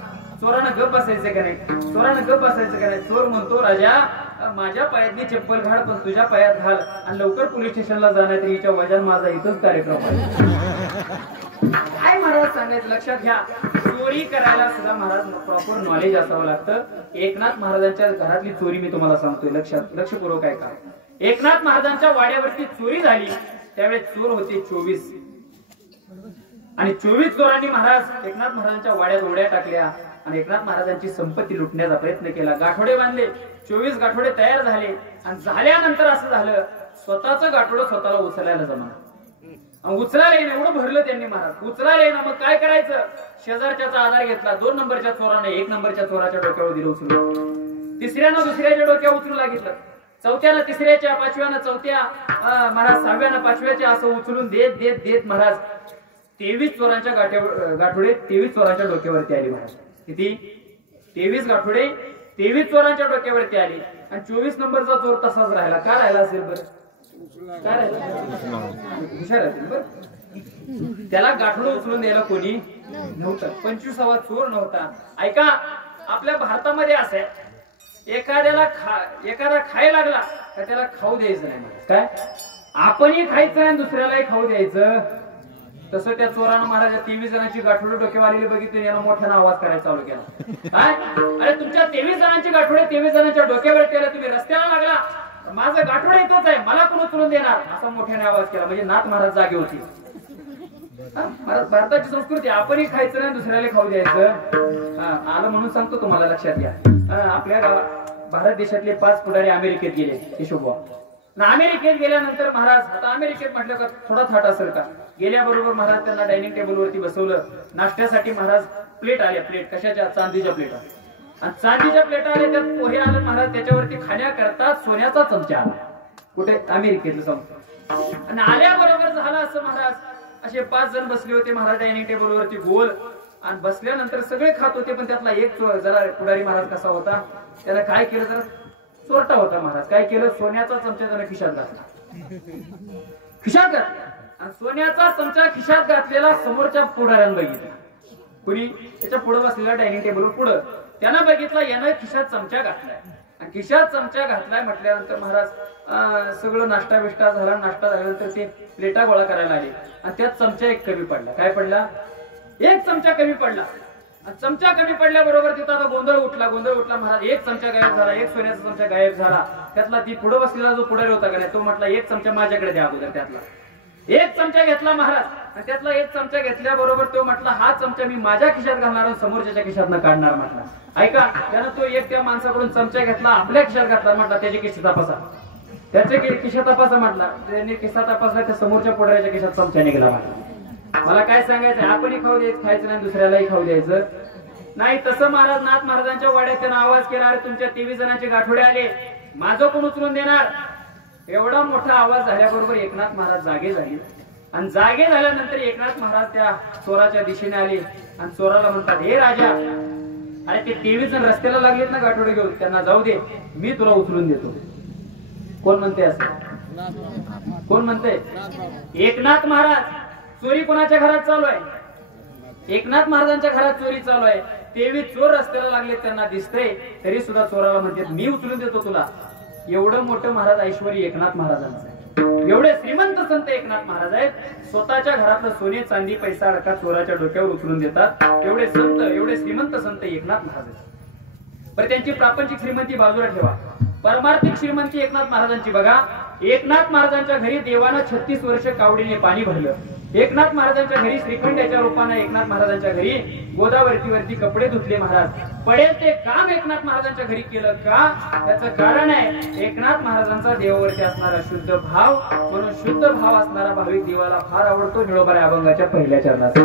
चोरानं गप बसायचं का नाही? चोरानं गप बसायचं का नाही? चोर म्हणतो, राजा माझ्या पायातली चप्पल घाल, पण तुझ्या पायात घाल आणि लवकर पोलीस स्टेशनला जाणार, तरी हिच्या वजन माझा इथंच कार्यक्रम आहे. काय महाराज सांगायचं लक्षात घ्या. चोरी करायला सुद्धा महाराज प्रॉपर नॉलेज असावं लागतं. एकनाथ महाराजांच्या घरातली चोरी मी तुम्हाला सांगतोय, लक्षपूर्वक आहे का. एकनाथ महाराजांच्या वाड्यावरती चोरी झाली, त्यावेळेस चोर होते 24. आणि 24 चोरांनी महाराज एकनाथ महाराजांच्या वाड्यात उड्या टाकल्या आणि एकनाथ महाराजांची संपत्ती लुटण्याचा प्रयत्न केला. गाठोडे बांधले, 24 गाठोडे तयार झाले. आणि झाल्यानंतर असं झालं, स्वतःचं गाठोडं स्वतःला उचलायला जमलं. उचलायला येणं एवढं भरलं त्यांनी महाराज. उचलायला येणं, मग काय करायचं? शेजारच्याचा आधार घेतला. 2 नंबरच्या चोराने 1 नंबरच्या चोराच्या डोक्यावर दिलं उचलून. तिसऱ्यानं दुसऱ्याच्या डोक्यावर उचलून लागितलं. चौथ्यानं तिसऱ्याच्या, 5व्यानं चौथ्या, महाराज 6व्यानं 5व्याच्या, असं उचलून देत देत देत महाराज 23 चोरांच्या गाठोडे 23 चोरांच्या डोक्यावरती आली महाराज. किती? 23 गाठोडे 23 चोरांच्या डोक्यावरती आली. आणि 24 नंबरचा चोर तसाच राहिला. का राहिला असेल बरं? काय राहिला? हुशार असेल बरं. त्याला गाठोडं उचलून द्यायला कोणी नव्हतं. 25वा चोर नव्हता. ऐका, आपल्या भारतामध्ये असं आहे, एखादा खायला लागला तर त्याला खाऊ द्यायचं नाही. काय? आपणही खायचं नाही, दुसऱ्यालाही खाऊ द्यायचं. तसं त्या चोरानं महाराज 23 जणांची गाठोडे डोक्यावर आलेली बघितली, यानं मोठ्यानं आवाज करायला चालू केला. काय? अरे तुमच्या 23 जणांची गाठोडे 23 जणांच्या डोक्यावर केला, तुम्ही रस्त्याला लागला, माझं गाठोडे इथंच आहे, मला कोण उचलून देणार? असा मोठ्याने आवाज केला. म्हणजे नाथ महाराज जागे होती. भारताची संस्कृती, आपणही खायचं नाही, दुसऱ्याला खाऊ द्यायचं. आलं म्हणून सांगतो तुम्हाला, लक्षात घ्या. आपल्या भारत देशातले 5 पुढारी अमेरिकेत गेले केशवबुवा. अमेरिकेत गेल्यानंतर महाराज, आता अमेरिकेत म्हटलं का थोडा थाट असेल का, गेल्याबरोबर महाराज त्यांना डायनिंग टेबलवरती बसवलं. नाश्त्यासाठी महाराज प्लेट आल्या. प्लेट कशाच्या? चांदीच्या प्लेटा. आणि चांदीच्या प्लेटा आल्या, त्यात पोहे आले महाराज. त्याच्यावरती खाण्याकरता सोन्याचा चमचा आला. कुठे? अमेरिकेतलं सांगतो. आणि आल्याबरोबर झालं असं महाराज, असे 5 जण बसले होते महाराज डायनिंग टेबलवरती गोल. आणि बसल्यानंतर सगळे खात होते, पण त्यातला एक जरा पुढारी महाराज कसा होता, त्याला काय केलं, जरा चोरटा होता महाराज. काय केलं? सोन्याचा चमचा त्याला खिशात घातला. खिशात घातला. आणि सोन्याचा चमचा खिशात घातलेला समोरच्या पुढाऱ्यानं बघितला. कुणी? त्याच्या पुढे बसलेला डायनिंग टेबलवर पुढं त्यानं बघितला, यानं खिशात चमचा घातलाय. आणि खिशात चमचा घातलाय म्हटल्यानंतर महाराज सगळं नाश्ता बिष्टा झाला. नाश्ता झाल्यानंतर ते प्लेटा गोळा करायला आले. आणि त्यात चमचा एक कमी पडला. काय पडला? एक चमचा कमी पडला. चमचा कमी पडल्याबरोबर तिथं आता गोंधळ उठला. महाराज एक चमचा गायब झाला, एक सोन्याचा चमचा गायब झाला. त्यातला ती पुढे बसलेला जो पुढारी होता का नाही, तो म्हटला एक चमचा माझ्याकडे द्या अगोदर त्यातला. एक चमचा घेतला महाराज आणि त्यातला एक चमचा घेतल्याबरोबर तो म्हटला हा चमचा मी माझ्या खिशात घालणार आणि समोरच्या खिशातनं काढणार म्हटला. ऐका, त्यानं तो एक त्या माणसाकडून चमचा घेतला आपल्या खिशात घातला, म्हटला त्याची खिशा तपासा, त्याच्या खिशा तपासा म्हटला. त्याने खिसा तपासला, त्या समोरच्या पोडऱ्याच्या खिशात चमचा निघाला म्हटला. मला काय सांगायचं, आपणही खाऊ द्यायचं, खायचं नाही दुसऱ्यालाही खाऊ द्यायचं नाही. तसं महाराज नाथ महाराजांच्या वाड्यात त्यानं आवाज केला, अरे तुमच्या 23 जणांचे गाठोडे आले, माझं कोण उचलून देणार. एवढा मोठा आवाज झाल्याबरोबर एकनाथ महाराज जागे झाले आणि जागे झाल्यानंतर एकनाथ महाराज त्या चोराच्या दिशेने आले आणि चोराला म्हणतात, हे राजा, अरे ते 23 जण रस्त्याला लागलेत ना गाठोडे घेऊन, त्यांना जाऊ दे, मी तुला उचलून देतो. कोण म्हणते असं? कोण म्हणते? एकनाथ महाराज. चोरी कोणाच्या घरात चालू आहे? एकनाथ महाराजांच्या घरात चोरी चालू आहे. 23 चोर रस्त्याला लागले, त्यांना दिसतंय, तरी सुद्धा चोराला म्हणतात मी उचलून देतो तुला. एवढं मोठं महाराज ऐश्वरी एकनाथ महाराजांचं आहे. एवढे श्रीमंत संत एकनाथ महाराज आहेत. स्वतःच्या घरातलं सोने चांदी पैसा अडका चोराच्या डोक्यावर उचलून देतात. एवढे संत, एवढे श्रीमंत संत एकनाथ महाराज आहेत. पण त्यांची प्रापंचिक श्रीमंती बाजूला ठेवा, परमार्थिक श्रीमंती एकनाथ महाराजांची बघा. एकनाथ महाराजांच्या घरी देवानं 36 वर्ष कावडीने पाणी भरलं. एकनाथ महाराजांच्या घरी श्रीखंडाच्या रूपाने एकनाथ महाराजांच्या घरी गोदावरतीवरती कपडे धुतले महाराज. पडेल ते काम एकनाथ महाराजांच्या घरी केलं का? त्याचं कारण आहे एकनाथ महाराजांचा देवावरती असणारा शुद्ध भाव. म्हणून शुद्ध भाव असणारा भाविक देवाला फार आवडतो. निळोबाऱ्या अभंगाच्या पहिल्या चरणात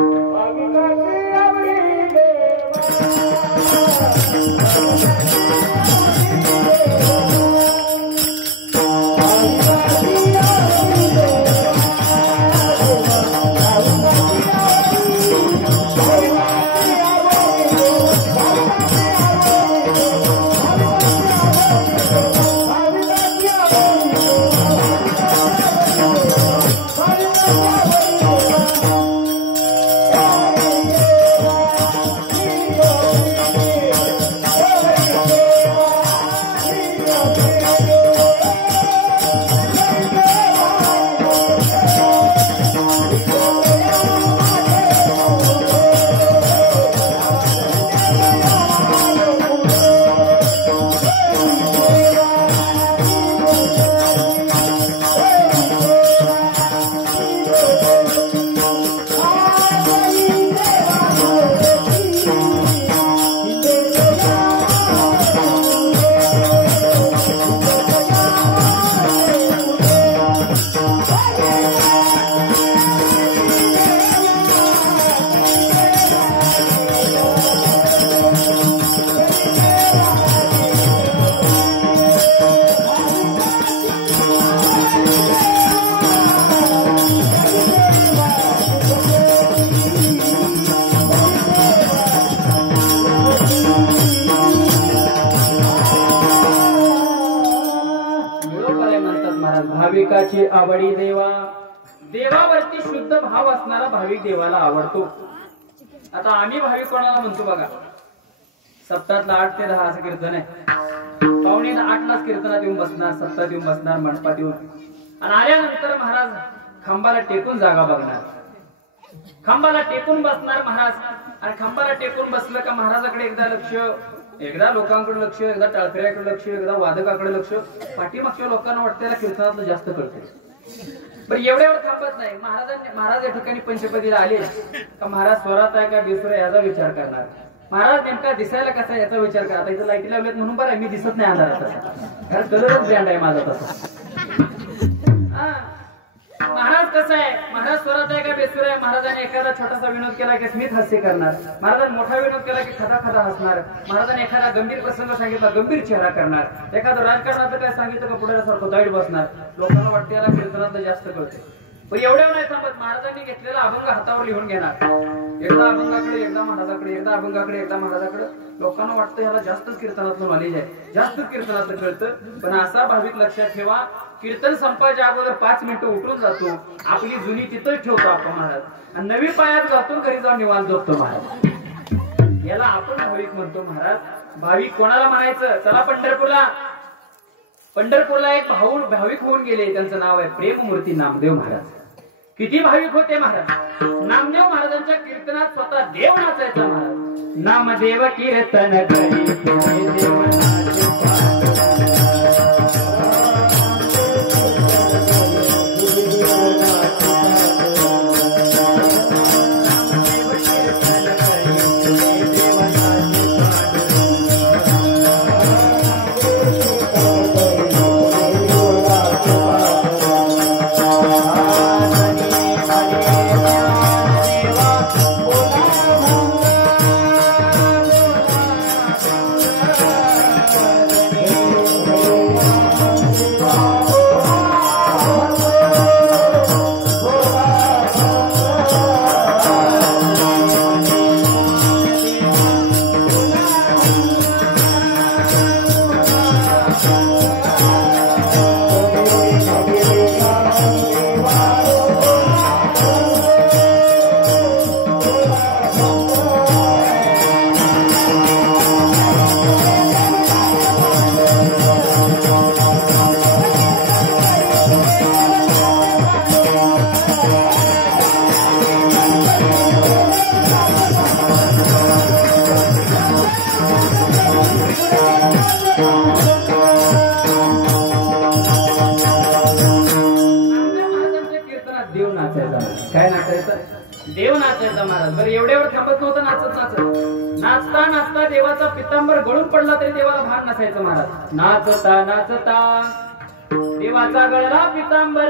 भाविकाची आवडी देवा. देवावरती शुद्ध भाव असणारा भाविक देवाला आवडतो. आता आम्ही भाविक कोणाला म्हणतो बघा, सप्ताहातला 8 ते 10 असं कीर्तन आहे. पावणे 8लाच कीर्तनात येऊन बसणार, सप्ताहात येऊन बसणार, मंडपात येऊन, आणि आल्यानंतर महाराज खांबाला टेकून जागा बघणार. खांबाला टेकून बसणार महाराज, आणि खांबाला टेकून बसलं का महाराजाकडे एकदा लक्ष, एकदा लोकांकडे लक्ष, एकदा टाळकऱ्याकडे लक्ष, एकदा वादकाकडे लक्ष. पाठीमागच्या लोकांना वाटतं त्याला कीर्तनातलं जास्त कळतंय. बरं एवढ्यावर थांबत नाही. महाराज या ठिकाणी पंचपदीला आले का महाराज स्वरात आहे का बेसुर आहे याचा विचार करणार. महाराज नेमका दिसायला कसा आहे याचा विचार करा. आता इथं लाईटी लावल्यात म्हणून बरं मी दिसत नाही अंधारात तसा, कारण कलरच ब्रँड आहे माझा तसा. महाराज कसा आहे, महाराज स्वरात आहे का बेसुर आहे. महाराजांनी एखादा छोटासा विनोद केला की स्मित हास्य करणार. महाराजांनी मोठा विनोद केला की खदा खदा हसणार. महाराजांनी एखादा गंभीर प्रसंग सांगितला गंभीर चेहरा करणार. एखादं राजकारणाचं काय सांगितलं का पुढ्यासारखं दाईड बसणार. लोकांना वाटतं याला कीर्तनातलं जास्त कळते. पण एवढ्या नाही थांबत. महाराजांनी घेतलेला अभंग हातावर लिहून घेणार. एकदा अभंगाकडे, एकदा महाराजाकडे, एकदा अभंगाकडे, एकदा महाराजाकडे. लोकांना वाटतं याला जास्तच कीर्तनातलं नॉलेज आहे, जास्तच कीर्तनातलं कळतं. पण असा भाविक लक्षात ठेवा, कीर्तन संपायच्या अगोदर 5 मिनिटं उठून जातो, आपली जुनी तिथंच ठेवतो आपण महाराज, आणि नवी पायात जातो, घरी जाऊन निवांत झोपतो महाराज. याला आपण भाविक म्हणतो महाराज. भाविक कोणाला म्हणायचं? चला पंढरपूरला. पंढरपूरला एक भाविक होऊन गेले, त्यांचं नाव आहे प्रेममूर्ती नामदेव महाराज. किती भाविक होते महाराज. नामदेव महाराजांच्या कीर्तनात स्वतः देव नाचायचा महाराज. नामदेव कीर्तन करी देव नाचे. देव नाचायचा. काय नाचायचा? देव नाचायचा महाराज. बरं एवढ्यावर थांबत नव्हतं नाचत नाचत. नाचता नाचता देवाचा पितांबर गळून पडला तरी देवाला भान नसायचं महाराज. नाचता नाचता देवाचा गळला पितांबर,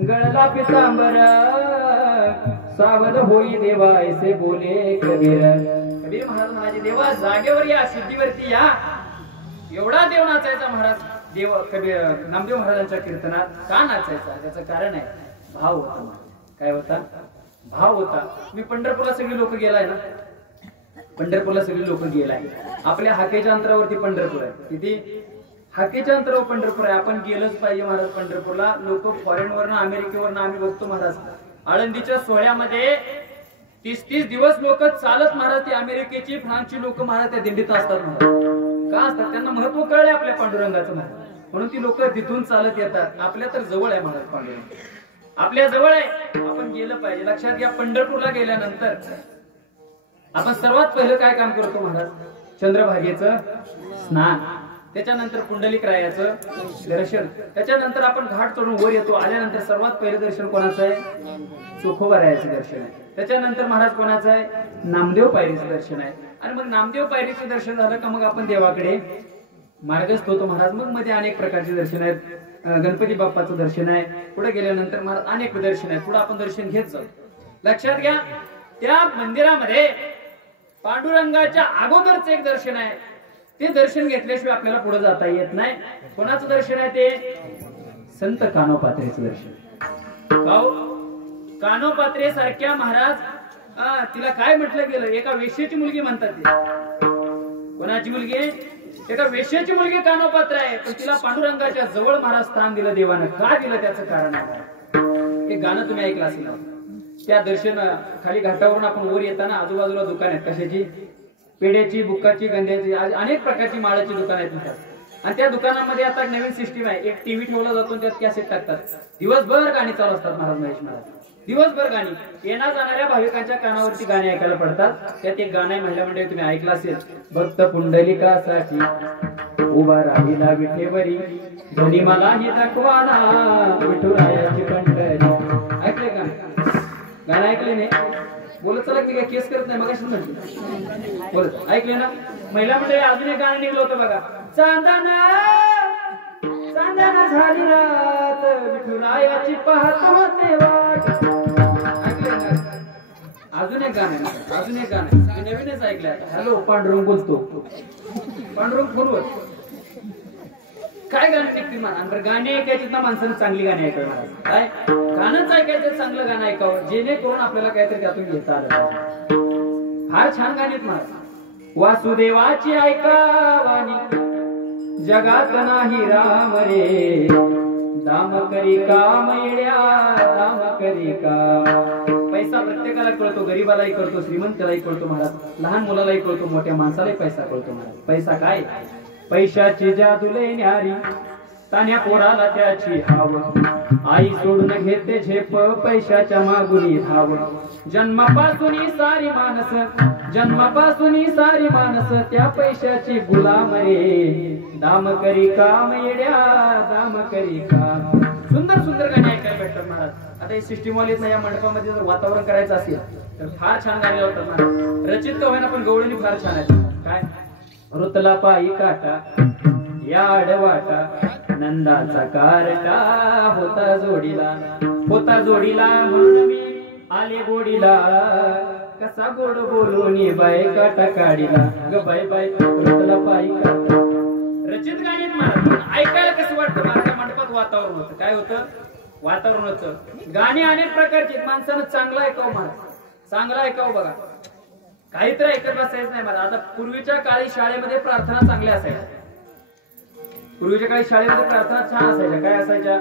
गळला पितांबर, सावध होई देवा ऐसे बोले कबीर. कबीर महाराज म्हणाले देवा जागेवर या, सिद्धीवरती या. एवढा देव नाचायचा महाराज. देव कबीर नामदेव महाराजांच्या कीर्तनात का नाचायचा? त्याचं कारण आहे भाव होता. काय होता? भाव होता. मी पंढरपूरला सगळी लोक गेलाय ना, पंढरपूरला सगळी लोक गेलाय. आपल्या हाकेच्या अंतरावरती पंढरपूर आहे. किती हाकेच्या अंतरावर पंढरपूर आहे. आपण गेलंच पाहिजे महाराज पंढरपूरला. लोक फॉरेन वरनं अमेरिकेवरनं आम्ही बघतो महाराज. आळंदीच्या सोहळ्यामध्ये 30-30 दिवस लोक चालत महाराज. ती अमेरिकेची फ्रान्सची लोक महाराज त्या दिंडीत असतात महाराज. का असतात? त्यांना महत्व कळलंय आपल्या पांडुरंगाचं महाराज, म्हणून ती लोक तिथून चालत येतात. आपल्या तर जवळ आहे महाराज पांडुरंग, आपल्या जवळ आहे. आपण गेलं पाहिजे. लक्षात घ्या, पंढरपूरला गेल्यानंतर आपण सर्वात पहिलं काय काम करतो महाराज? चंद्रभागेचं स्नान, त्याच्यानंतर पुंडलिक रायाचं दर्शन, त्याच्यानंतर आपण घाट चढून वर येतो. आल्यानंतर सर्वात पहिलं दर्शन कोणाचं आहे? चोखोबा रायाचं दर्शन आहे. त्याच्यानंतर महाराज कोणाचं आहे? नामदेव पायरीचं दर्शन आहे. आणि मग नामदेव पायरीचं दर्शन झालं का मग आपण देवाकडे मार्गस्थ होतो महाराज. मग मध्ये अनेक प्रकारचे दर्शन आहेत. गणपती बाप्पाचं दर्शन आहे. पुढे गेल्यानंतर महाराज अनेक दर्शन आहेत. पुढे आपण दर्शन घेत जाऊ. लक्षात घ्या, त्या मंदिरामध्ये पांडुरंगाच्या अगोदरच एक दर्शन आहे. ते दर्शन घेतल्याशिवाय आपल्याला पुढे जाता येत नाही. कोणाचं दर्शन आहे ते? संत कानोपात्रेचं दर्शन. कानोपात्रे सारख्या महाराज, तिला काय म्हटलं गेलं? एका वेश्येची मुलगी म्हणतात ती. कोणाची मुलगी? एका वेश्येची मुलगी कानोपात्र आहे. पण तिला पांडुरंगाच्या जवळ महाराज स्थान दिलं देवानं. का दिलं? त्याचं कारण आहे. हे गाणं तुम्ही ऐकलं असेल. त्या दर्शन खाली घाटावरून आपण वर येताना आजूबाजूला दुकान आहेत. कशाची? पेड्याची, बुक्काची, गंध्याची, अनेक प्रकारची माळाची दुकान आहेत. आणि त्या दुकानामध्ये आता नवीन सिस्टीम आहे. एक टीव्ही ठेवला जातो, त्यात कॅसेट टाकतात. दिवसभर गाणी चालू असतात महाराज महेश महाराज. दिवसभर गाणी. येण्या जाणाऱ्या भाविकांच्या कानावरती गाणी ऐकायला पडतात. त्यात एक गाणं महिला मंडळी तुम्ही ऐकलं असेल. भक्त पुंडलिकासाठी उभा राहिला विठेवरी, धनी मला ही दाखवाना विठुरायाची पंढरी. ऐकले का? गाणं ऐकले नाही? बोलत चला की काय केस करत नाही मग अशी म्हणते. बोलत ऐकले ना? महिला मंडळी अजून एक गाणं निघलं होतं बघा. चांदना चांदना झाली रात, विठुरायाची पाहत होते वाट. ऐकलं ना? अजून एक गाणं, अजून एक गाणं नवीनच ऐकलंय. हॅलो पांडुरंग बोलतो. पांडुरंग फोनवर काय गाणं निघतील मला? गाणी ऐकायची ना माणसानं, चांगली गाणी ऐकायला. काय गाणंच ऐकायचं, चांगलं गाणं ऐकावं, जेणेकरून आपल्याला काहीतरी त्यातून घेता आलं. फार छान गाणी आहेत महाराज. वासुदेवाची ऐकावानी जगात नाही राम रे, दाम करी काम येड्या दाम करी का. पैसा प्रत्येकाला कळतो, गरीबालाही कळतो, श्रीमंतालाही कळतो महाराज, लहान मुलालाही कळतो, मोठ्या माणसालाही पैसा कळतो महाराज. पैसा काय? पैशाची जादू लय न्यारी, तान्या पोराला त्याची हाव, आई सोडून घेते झेप पैशाच्या मागुनी धाव. जन्मापासून सारी माणस, जन्मापासून सारी माणस त्या पैशाची गुलाम रे, दाम करी काम येड्या दाम करी काम. सुंदर सुंदर गाणी ऐकायला भेटतात महाराज. आता हे सिस्टीम वाले या मंडपामध्ये जर वातावरण करायचं असेल तर फार छान गाणी लावतात महाराज. रचित का होईना पण गवळणी फार छान आहे. काय? ऋतला पायी काटा या आडवाटा, नंदाचा कारटा होता जोडीला, होता जोडीला म्हणून मी आले गोडीला, कसा गोड बोलूनी बाय काटा काढीला ग बाय बाय ऋतला पायी काटा. रचित गाणी ऐकायला कसं वाटतं? माझ्या मंडपात वातावरण होतं. काय होतं? वातावरण होतं. गाणी अनेक प्रकारची. माणसानं चांगलं ऐकावं महाराज, चांगलं ऐकावं. बघा काहीतरी ऐकत बसायचं नाही महाराज. आता पूर्वीच्या काळी शाळेमध्ये प्रार्थना चांगल्या असायच्या. पूर्वीच्या काळी शाळेमध्ये प्रार्थना छान असायच्या. काय असायच्या?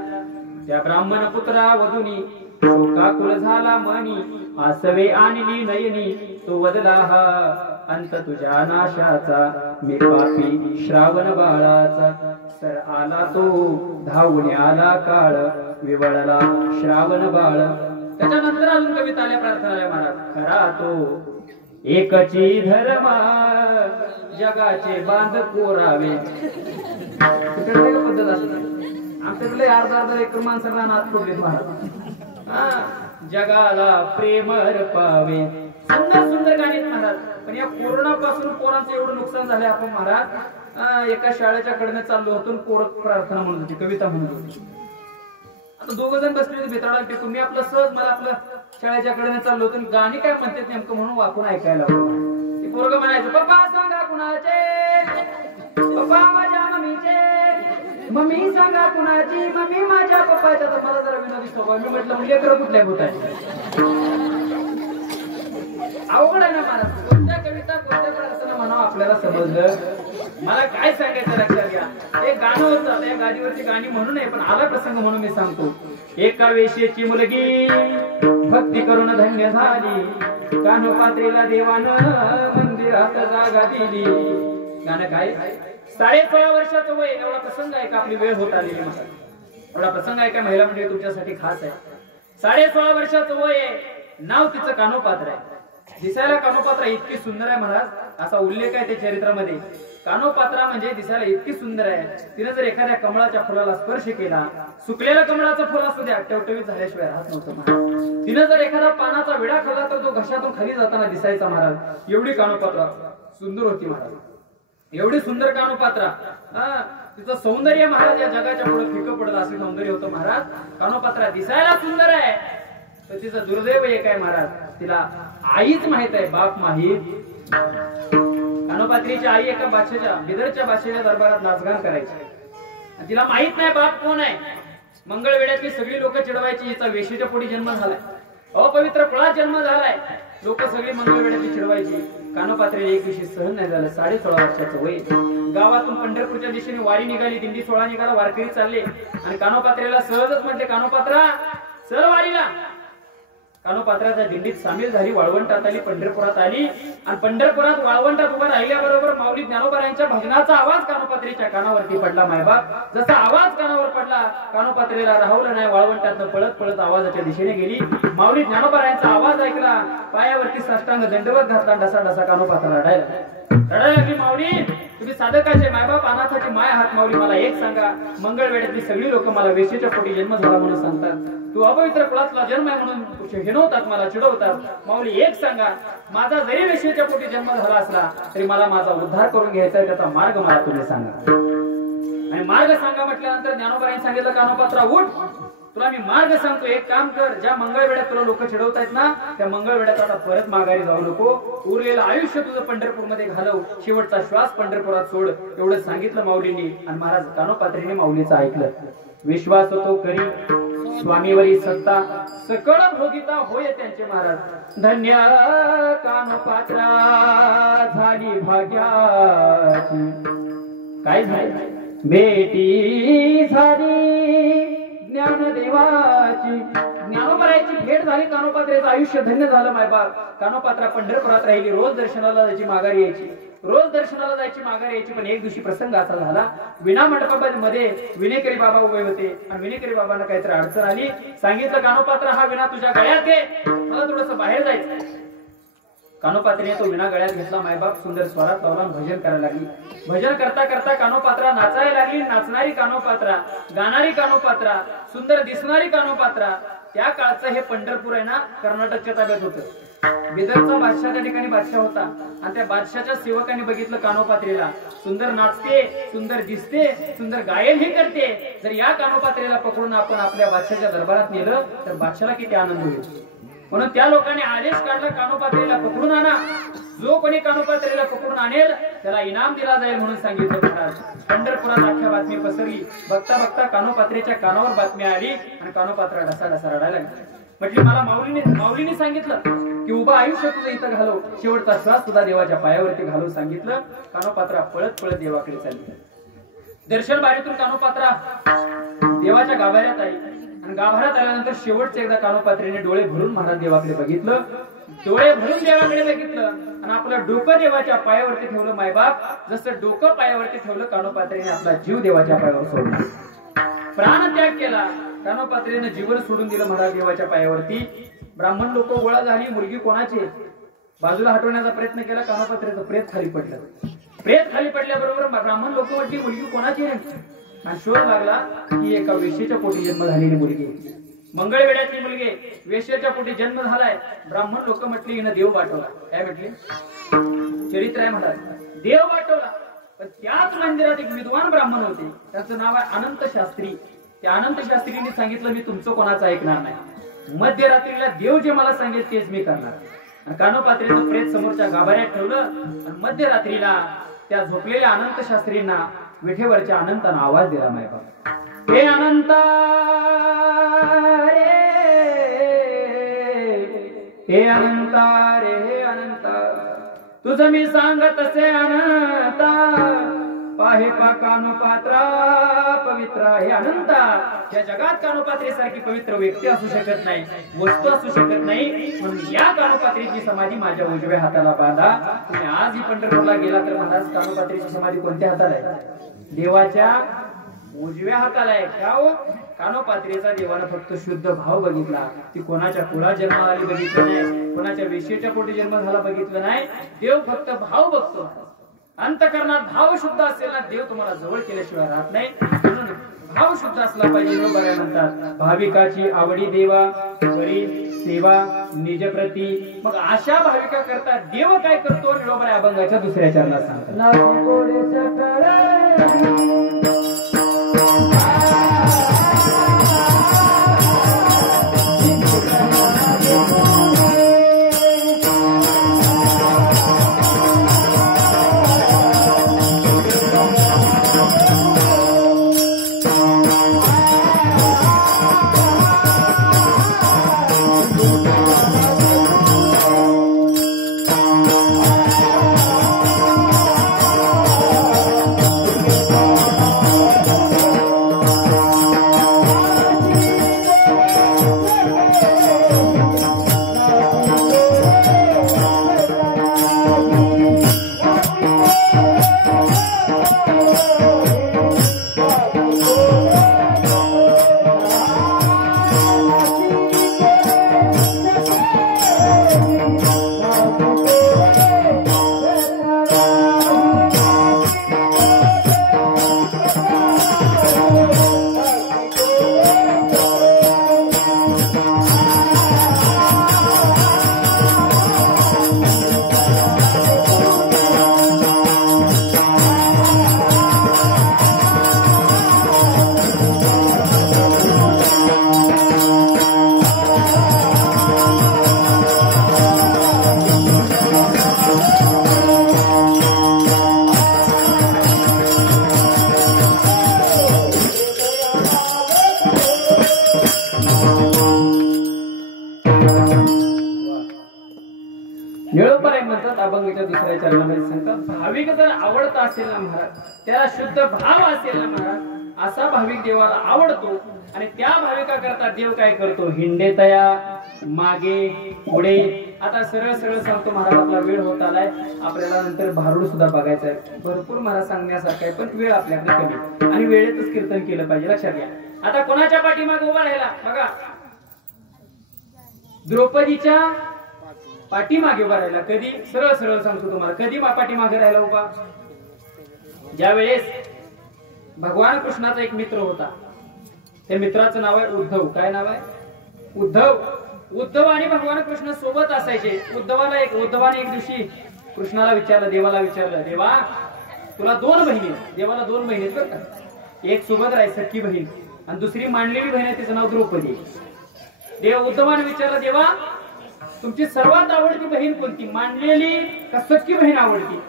त्या ब्राह्मण पुत्रा वधुनी शोकाकुल झाला मनी, आसवे आणली नयनी तो वदला हा अंत तुझ्या नाशाचा, मी पापी श्रावण बाळाचा. सर आला तो धावून आला काळ, विवळला श्रावण बाळ. त्याच्यानंतर अजून कविता आल्या, प्रार्थना आल्या महाराज. खरा तो एकची धर्मा जगाचे बांध कोरावे. पद्धत असते. आमच्याकडे अर्धा एकर माणसांना नाच पडले महाराज. जगाला प्रेम पावे, सुंदर सुंदर गाणी महाराज. पण या कोरोना पासून पोरांचं एवढं नुकसान झालंय आपण महाराज. एका शाळेच्या कडनं चाललो होतो, पोर प्रार्थना म्हणत होती, कविता म्हणत होती. आता 2 जण बसले होते बेताळा टेकून. मी आपलं सहज मला आपलं शाळेच्या कडनं चाललो होतो, गाणी काय म्हणतात नेमकं म्हणून वाकून ऐकायला लागलो. ते पोरगं म्हणायचं, पप्पा सांगा कुणाचे, पप्पा माझ्या मम्मीचे, मम्मी सांगा कुणाची, मम्मी माझ्या पप्पाच्या. तर मला जरा विनोदी स्वभाव. मी म्हटलं लेकरं कुठल्या होत आहे. अवघड आहे ना महाराज. कोणत्या कविता कोणत्या प्रार्थना म्हणावं आपल्याला समजलं. मला काय सांगायचं लक्षात घ्या. एक गाणं होतं, या गादीवरची गाणी म्हणून आहे, पण आला प्रसंग म्हणून मी सांगतो. एका वेश्येची मुलगी भक्ती करून धन्य झाली, कानोपात्रीला देवानं मंदिरात जागा दिली. गाणं काय, 16.5 वर्षाचं वय. एवढा प्रसंग आहे का, आपली वेळ होत आलेली मला. एवढा प्रसंग आहे का महिला म्हणजे तुमच्यासाठी खास आहे. 16.5 वर्षाचं वय आहे. नाव तिचं कानोपात्र आहे. दिसायला कानोपात्रा इतकी सुंदर आहे महाराज. असा उल्लेख आहे त्या चरित्रामध्ये. कानोपात्रा म्हणजे दिसायला इतकी सुंदर आहे. तिने जर एखाद्या कमळाच्या फुलाला स्पर्श केला, सुकलेल्या कमळाचं फुल असू द्या, टवटवीत झाल्याशिवाय राहत नव्हतं महाराज. तिने जर एखादा पानाचा विडा खाल्ला तर तो घशातून खाली जाताना दिसायचा महाराज. एवढी कानोपात्रा सुंदर होती महाराज. एवढी सुंदर कानोपात्रा. तिचं सौंदर्य महाराज या जगाच्या पुढे फिकं पडलं असं सौंदर्य होतं महाराज. कानोपात्रा दिसायला सुंदर आहे, तर तिचं दुर्दैव एक आहे महाराज. तिला आईच माहित आहे, बाप माहीत. कानोपात्रीची आई एका बादशाच्या, बिदरच्या बादशाच्या दरबारात नाचगान करायची. तिला माहित नाही बाप कोण आहे. मंगळवेड्यातली सगळी लोक चिडवायची, हिचा वेशीच्या पोटी जन्म झालाय, अपवित्र कुळात जन्म झालाय. लोक सगळी मंगळवेड्यातली चिडवायची. कानोपात्रीला एक दिवशी सहन नाही झालं. 16.5 वर्षाचं वय. गावातून पंढरपूरच्या दिशेने वारी निघाली, दिंडी सोहळा निघाला, वारकरी चालले. आणि कानोपात्रीला सहजच म्हटले, कानोपात्रा चल वारीला. कानोपात्राच्या दिंडीत सामील झाली, वाळवंटात आली, पंढरपुरात आली. आणि पंढरपुरात वाळवंटात उभा राहिल्याबरोबर माऊली ज्ञानोबारायांच्या भजनाचा आवाज कानोपात्रीच्या कानावरती पडला. मायबाप जसा आवाज कानावर पडला, कानोपात्रीला राहवलं नाही. वाळवंटातनं पळत पळत आवाजाच्या दिशेने गेली. माऊली ज्ञानोबारायांचा आवाज ऐकला, पायावरती साष्टांग दंडवत घातला. ढसा ढसा कानोपात्रा रडायला लागली. माऊली तुम्ही साधकाचे मायबाप, अनाथाचे माय आहात. माऊली मला एक सांगा, मंगळवेड्यातली सगळी लोक मला वेश्येच्या पोटी जन्म झाला म्हणून सांगतात, तू अपवित्र कुळातला जन्म आहे म्हणून हिणवतात, मला चिडवतात. माऊली एक सांगा, माझा जरी वेश्येच्या पोटी जन्म झाला असला तरी मला माझा उद्धार करून घ्यायचा आहे, त्याचा मार्ग मला तुम्ही सांगा. आणि मार्ग सांगा म्हटल्यानंतर ज्ञानोबारांनी सांगितलं, कानोपात्रा उठ, तुला मी मार्ग सांगतो. एक काम कर, ज्या मंगळवेड्यात तुला लोक चिडवतायत ना, त्या मंगळवेड्यात आता परत माघारी जाऊ नको. उरलेलं आयुष्य तुझं पंढरपूरमध्ये घालव, शेवटचा श्वास पंढरपुरात सोड. एवढं सांगितलं माऊलींनी. आणि महाराज कानोपात्रीने माऊलीचं ऐकलं. विश्वास तो करी स्वामीवरी सत्ता, सकळ भोगिता होय त्यांचे महाराज. धन्य कानोपात्रा झाली भाग्याची. काय झाले, बेटी झाली ज्ञानदेवाची. ज्ञानोबारायांची भेट झाली. कानोपात्रेचं आयुष्य धन्य झालं मायबाप. कानोपात्रा पंढरपुरात राहिली. रोज दर्शनाला जायची, माघारी यायची. रोज दर्शनाला जायची, माघारी यायची. पण एक दिवशी प्रसंग असा झाला, विना मंडपामध्ये विनेकरी बाबा उभे होते. आणि विनेकरी बाबांना काहीतरी अडचण आली. सांगितलं, कानोपात्रा हा विना तुझ्या गळ्यात घे, मला थोडस बाहेर जायचं. कानोपात्रीने तो विना गळ्यात घेतला. मायबाप सुंदर स्वरात लावला, भजन करायला लागली. भजन करता करता कानोपात्रा नाचायला लागली. नाचणारी कानोपात्रा, गाणारी कानोपात्रा, सुंदर दिसणारी कानोपात्रा. त्या काळचं हे पंढरपूर आहे ना, कर्नाटकच्या ताब्यात होतं. बिदरचा बादशाह त्या ठिकाणी बादशाह होता. आणि त्या बादशाच्या सेवकांनी बघितलं कानोपात्रीला, सुंदर नाचते, सुंदर दिसते, सुंदर गायनही करते. जर या कानोपात्रीला पकडून आपण आपल्या बादशाच्या दरबारात नेलं तर बादशाला किती आनंद होईल. म्हणून त्या लोकांनी आदेश काढला, कानोपात्रीला पकडून आणा. जो कोणी कानोपात्रीला पकडून आणेल त्याला इनाम दिला जाईल म्हणून सांगितलं महाराज. पंढरपुरात अख्ख्या बातमी पसरली. बघता बघता कानोपात्रीच्या कानावर बातमी आली. आणि कानोपात्रा ढसा ढसा रडायला लागली. म्हटली, मला माऊलीने सांगितलं की उभं आयुष्य तुझं इथं घालव, शेवटचा श्वास तुझा देवाच्या पायावरती घालून सांगितलं. कानोपात्रा पळत पळत देवाकडे चालली. दर्शन बारीतून कानोपात्रा देवाच्या गाभाऱ्यात आली. आणि गाभाऱ्यात आल्यानंतर शेवटचे एकदा कानोपात्रीने डोळे भरून महाराज देवाकडे बघितलं. डोळे भरून देवाकडे बघितलं आणि आपलं डोकं देवाच्या पायावरती ठेवलं. मायबाप जसं डोकं पायावरती ठेवलं, कानोपात्रीने आपला जीव देवाच्या पायावर सोडला, प्राणत्याग केला. कानोपात्रीने जीवन सोडून दिलं महाराज देवाच्या पायावरती. ब्राह्मण लोक गोळा झाली. मुलगी कोणाची बाजूला हटवण्याचा प्रयत्न केला. कानोपात्रीचं प्रेत खाली पडलं. प्रेत खाली पडल्याबरोबर ब्राह्मण लोक म्हटली, मुलगी कोणाची रे. आणि शोध लागला की एका वेश्येच्या पोटी जन्म झालेली मुलगी, मंगळवेड्याची मुलगी, वेश्येच्या पोटी जन्म झालाय. ब्राह्मण लोक म्हटली हिनं देव वाटवला. काय म्हटले? चरित्र आहे म्हणतात, देव वाटवला. पण त्याच मंदिरात एक विद्वान ब्राह्मण होते, त्याचं नाव आहे अनंत शास्त्री. त्या अनंत शास्त्रींनी सांगितलं मी तुमचं कोणाचं ऐकणार नाही. मध्यरात्रीला देव जे मला सांगेल तेच मी करणार. कानोपात्रीचं प्रेत समोरच्या गाभाऱ्यात ठेवलं आणि मध्यरात्रीला त्या झोपलेल्या अनंत शास्त्रींना विठेवरच्या अनंतानं आवाज दिला. माय बाप, हे अनंता रे, हे अनंता रे, हे अनंता, तुझं मी सांगत असे अनंता, पाहे पा कानोपात्रा पवित्र. हे अनंता, या जगात कानोपात्री सारखी पवित्र व्यक्ती असू शकत नाही, वस्तू असू शकत नाही. म्हणून या कानोपात्रीची समाधी माझ्या उजव्या हाताला बांधा. तुम्ही आज ही पंढरपूरला गेला तर महाराज कानोपात्रीची समाधी कोणत्या हाताला आहे? देवाच्या उजव्या हाताला आहे. का हो? कानोपात्रीचा देवानं फक्त शुद्ध भाव बघितला. ती कोणाच्या कुळात जन्म आली बघितलं नाही, कोणाच्या वेश्येच्या पोटी जन्म झाला बघितलं नाही. देव फक्त भाव बघतो. अंतकरणात भाव शुद्ध असेल ना, देव तुम्हाला जवळ केल्याशिवाय राहत नाही. म्हणून भाव शुद्ध असला पाहिजे. बघा म्हणतात भाविकाची आवडी देवा, बरी सेवा निज प्रती. मग अशा भाविका करता देव काय करतो? निळोबा अभंगाच्या दुसऱ्या चरणात सांगतात. अभंगाच्या दुसऱ्या चरणामध्ये सांगतात भाविक जर आवडता असेल ना महाराज, त्याला शुद्ध भाव असेल ना महाराज, असा भाविक देवाला आवडतो. आणि त्या भाविका करता देव काय करतो? हिंडे तया मागे पुढे. आता सरळ सरळ सांगतो महाराज, आपला वेळ होत आलाय. आपल्याला नंतर भारूड सुद्धा बघायचं आहे. भरपूर महाराज सांगण्यासारखं आहे, पण वेळ आपल्याकडे कमी आणि वेळेतच कीर्तन केलं पाहिजे. लक्षात घ्या. आता कोणाच्या पाठीमागे उभा राहिला बघा, द्रौपदीच्या पाठीमागे उभा राहिला. कधी? सरळ सरळ सांगतो तुम्हाला, कधी पाठीमागे राहिला उभा? ज्या वेळेस भगवान कृष्णाचा एक मित्र होता, त्या मित्राचं नाव आहे उद्धव. काय नाव आहे? उद्धव. उद्धव आणि भगवान कृष्ण सोबत असायचे. उद्धवाने एक दिवशी कृष्णाला विचारलं, देवाला विचारलं, देवा तुला दोन बहिणी. देवाला दोन बहिणी बरं का, एक सुभद्रा आहे सख्खी बहीण, आणि दुसरी मांडलेली बहीण आहे, तिचं नाव द्रौपदी. देव उद्धवाने विचारलं, देवा तुमची सर्वात आवडती बहीण कोणती, मांडलेली का सख्खी बहीण आवडती?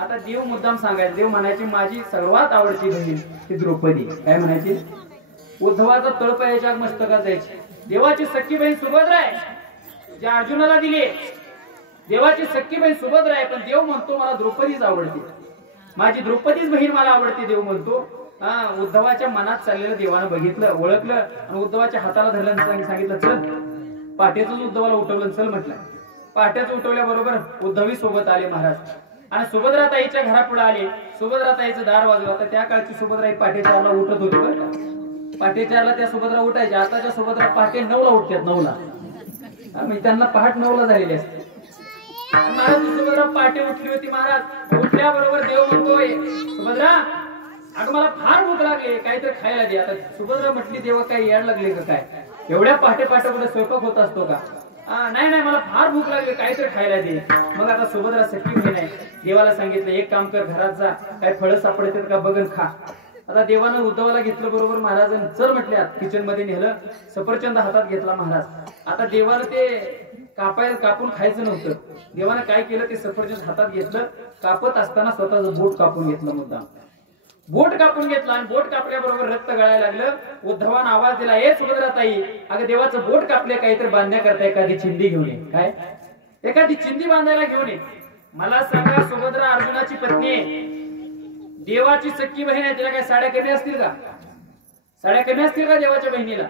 आता देव मुद्दाम सांगायचं. देव म्हणायचे माझी सर्वात आवडती बहीण ती द्रौपदी. काय म्हणायची? उद्धवाचा तळपायाच्या मस्तकात जायची. देवाची सख्खी बहीण सुभद्रा आहे, ज्या अर्जुनाला दिली. देवाची सख्खी बहीण सुभद्रा आहे, पण देव म्हणतो मला द्रौपदीच आवडते, माझी द्रौपदीच बहीण मला आवडते. देव म्हणतो. उद्धवाच्या मनात चाललेलं देवानं बघितलं, ओळखलं, आणि उद्धवाच्या हाताला धरलं आणि सांगितलं चल. पाट्याच उद्धवाला उठवलं, चल म्हटलं. पाट्याच उठवल्याबरोबर उद्धवी सोबत आले महाराज, आणि सुभद्रा ताईच्या घरापुढे आले. सुभद्रा ताईचं दार वाजवलं. आता त्या काळची सुभद्रा ही पहाटे 4ला उठत होती बरं का. पहाटे 4ला त्या सुभद्रा उठायच्या. आताच्या सुभद्रा पहाटे 9ला उठतात. 9ला म्हणजे त्यांना पहाट 9ला झालेली असते. महाराज सुभद्रा पहाटे उठली होती. महाराज उठल्याबरोबर देव म्हणतोय, सुभद्रा अगं मला फार भूक लागली, काहीतरी खायला दे. आता सुभद्रा म्हटली देवा काय याड लागले का काय, एवढ्या पहाटे पहाटे कुठे स्वयंपाक होत असतो का? नाही नाही मला फार भूक लागली, काहीतरी खायला दे. मग आता सुभद्रा सख्खी बहीण आहे, देवाला सांगितलं एक काम कर, घरात जा, काय फळं सापडतात का बघन खा. आता देवानं उद्धवाला घेतलं बरोबर, महाराजांनी चल म्हटल्या किचन मध्ये नेलं, सफरचंद हातात घेतला महाराज. आता देवाला ते कापून खायचं नव्हतं. देवानं काय केलं, ते सफरचंद हातात घेतलं, कापत असताना स्वतःचं बोट कापून घेतलं, मुद्दाम बोट कापून घेतला आणि बोट कापल्याबरोबर रक्त गळायला लागलं. उद्धवानं आवाज दिला, ए सुभद्रा ताई, अगं देवाचं बोट कापले, काहीतरी बांधण्याकरता एखादी चिंदी घेऊन ये. काय एखादी चिंदी बांधायला घेऊन ये. मला सांगा, सुभद्रा अर्जुनाची पत्नी आहे, देवाची सख्खी बहीण आहे, तिला काय साड्या कमी असतील का? साड्या कमी असतील का देवाच्या बहिणीला?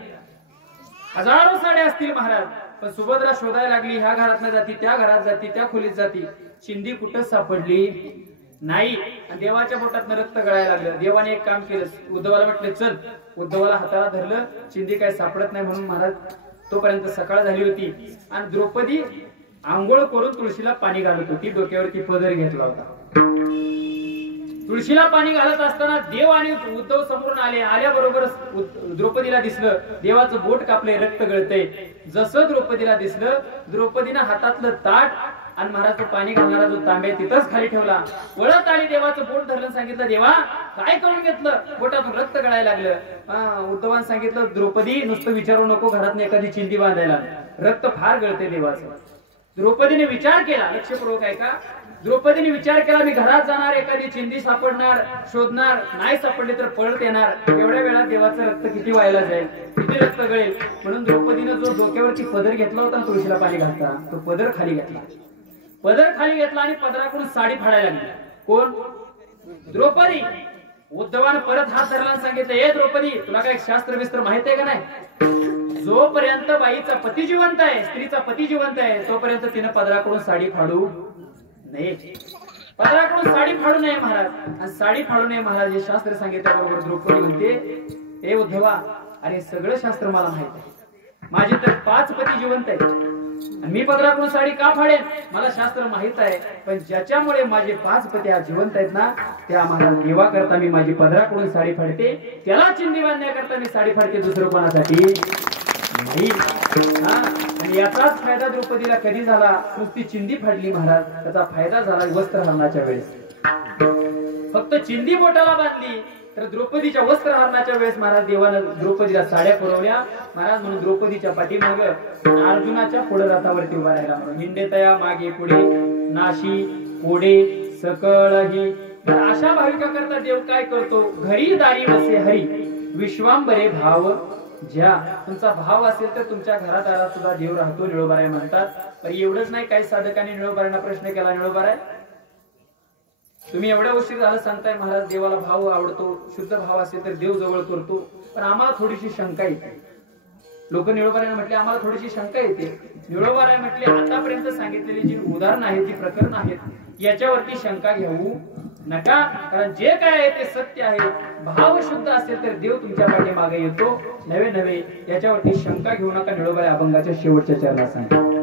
हजारो साड्या असतील महाराज. पण सुभद्रा शोधायला लागली, ह्या घरात जाती, त्या घरात जाती, त्या खोलीत जाती, चिंदी कुठं सापडली नाही. आणि देवाच्या बोटातनं रक्त गळायला लागलं. देवाने एक काम केलं, उद्धवाला म्हटले चल. उद्धवाला हाताला धरलं, चिंदी काही सापडत नाही म्हणून महाराज. तोपर्यंत सकाळ झाली होती आणि द्रौपदी आंघोळ करून तुळशीला पाणी घालत होती, डोक्यावरती पदर घेतला होता. तुळशीला पाणी घालत असताना देव आणि उद्धव समोरून आले. आल्याबरोबर द्रौपदीला दिसलं देवाचं बोट कापले, रक्त गळतंय. जसं द्रौपदीला दिसलं, द्रौपदीनं हातातलं ताट आणि महाराजचं पाणी घालणारा जो तांबे तिथंच खाली ठेवला. वळत आली, देवाचं बोट धरलं, सांगितलं देवा काय करून घेतलं, बोटातून रक्त गळायला लागलं. उद्धवान सांगितलं द्रौपदी नुसतं विचारू नको, घरात एखादी चिंदी बांधायला, रक्त फार गळते देवाचं. द्रौपदीने विचार केला, लक्षपूर्वक आहे का, द्रौपदीने विचार केला, मी घरात जाणार, एखादी चिंदी सापडणार, शोधणार, नाही सापडली तर पळत येणार, एवढ्या वेळात देवाचं रक्त किती व्हायला जाईल, किती रक्त गळेल. म्हणून द्रौपदीनं जो डोक्यावरती पदर घेतला होता तुळशीला पाणी घालता, तो पदर खाली घेतला. पदर खाली घेतला आणि पदराकडून साडी फाडायला लागली. कोण? द्रौपदी. उद्धवानं परत हात धरला आणि सांगितलं, ए द्रौपदी, तुला काय शास्त्र विस्त्र माहित आहे का नाही? जोपर्यंत बाईचा पती जिवंत आहे, स्त्रीचा पती जिवंत आहे, तोपर्यंत तिनं पदराकडून साडी फाडू नाही. पदराकडून साडी फाडू नये महाराज. आणि साडी फाडू नये महाराज हे शास्त्र सांगितल्याबरोबर द्रौपदी म्हणते, ए उद्धवा, अरे सगळं शास्त्र मला माहित आहे, माझे तर 5 पती जिवंत आहेत, मी पदराकडून साडी का फाडेन, मला शास्त्र माहित आहे. पण ज्याच्यामुळे माझे 5 पती जिवंत आहेत ना, त्या महाराज देवा करता मी माझी पदराकडून साडी फाडते, त्याला चिंदी बांधण्याकरता मी साडी फाडते, दुसरं कोणासाठी नाही. आणि याचाच फायदा द्रौपदीला कधी झाला, नुसती चिंदी फाडली महाराज, त्याचा फायदा झाला वस्त्रहरणाच्या वेळेस. फक्त चिंदी बोटाला बांधली तर द्रौपदीच्या वस्त्रहरणाच्या वेळेस महाराज देवानं द्रौपदीला साड्या पुरवल्या महाराज. म्हणून द्रौपदीच्या पाठीमाग अर्जुनाच्या पुढे रथावरती उभा राहिला. म्हणून हिंडे तया मागे पुढे, नाशी पुढे सकळही. अशा भाविका करता देव काय करतो, घरी दारी वसे हरी, विश्वांबरे भाव ज्या. तुमचा भाव असेल तर तुमच्या घरादारात सुद्धा देव राहतो, निळोबाराय म्हणतात. पण एवढंच नाही, काही साधकांनी निळोबारायांना प्रश्न केला, निळोबाराय तुम्ही एवढ्या उशीर झालं सांगताय महाराज देवाला भाव आवडतो, शुद्ध भाव असेल तर देव जवळ करतो, पण आम्हाला थोडीशी शंका येते. लोक निळोबारायला म्हटले आम्हाला थोडीशी शंका येते. निळोबाराय म्हटले आतापर्यंत सांगितलेली जी उदाहरणं आहेत, जी प्रकरण आहेत, याच्यावरती शंका घेऊ नका, कारण जे काय आहे ते सत्य आहे. भाव शुद्ध असेल तर देव तुमच्या पाठीमागे येतो, नवे नवे, याच्यावरती शंका घेऊ नका. निळोबाराय अभंगाच्या शेवटच्या चरणात सांगितले.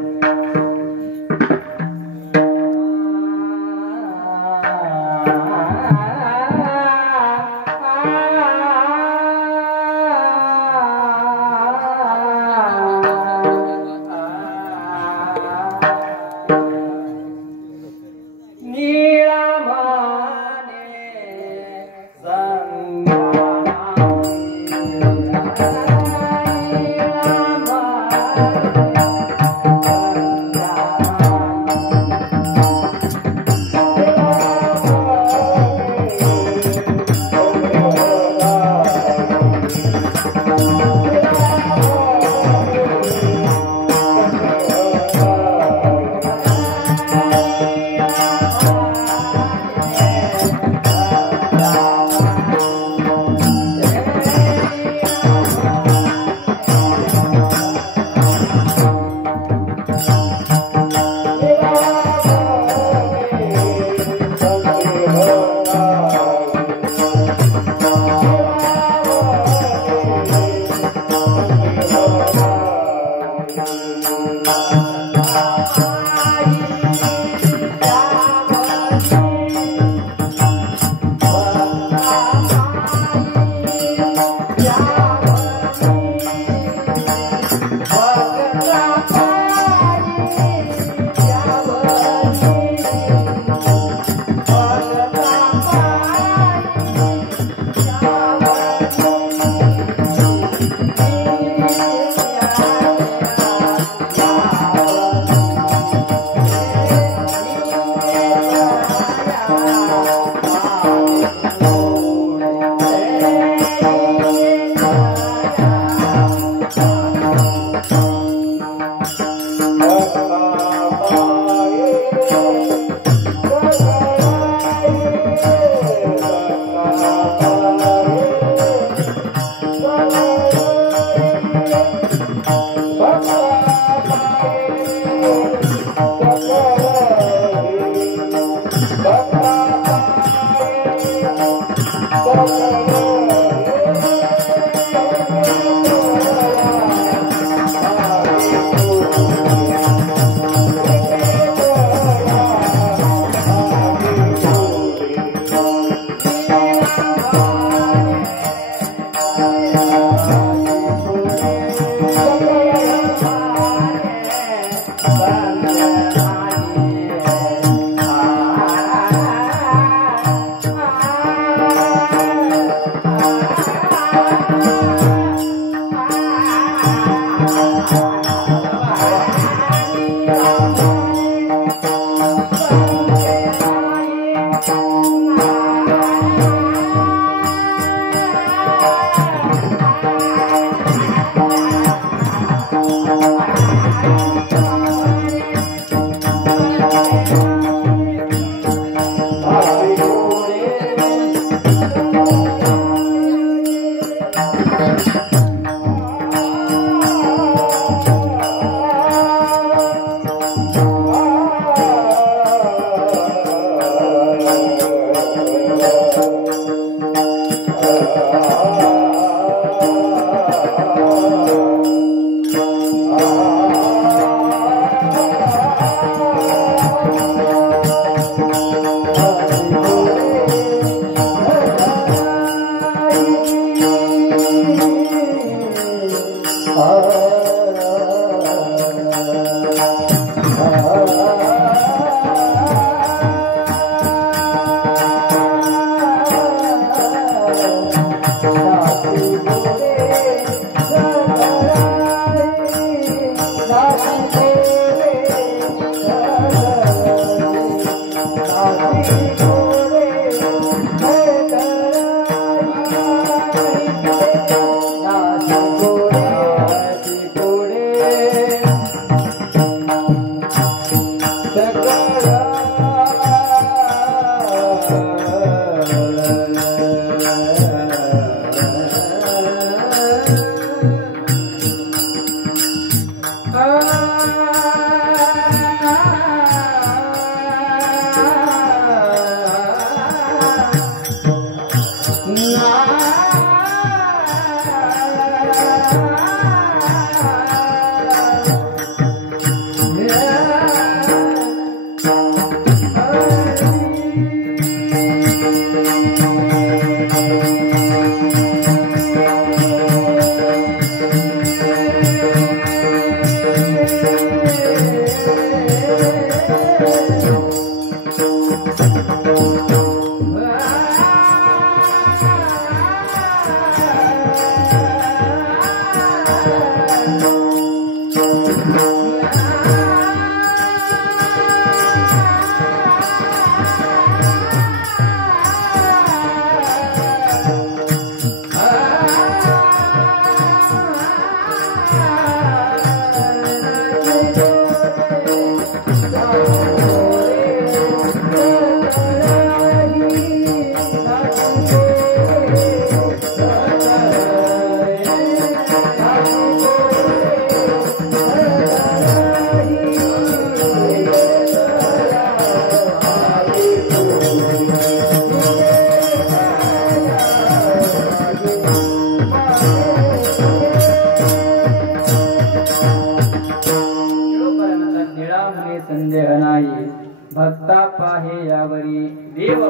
भक्ता पाहे यावरी देव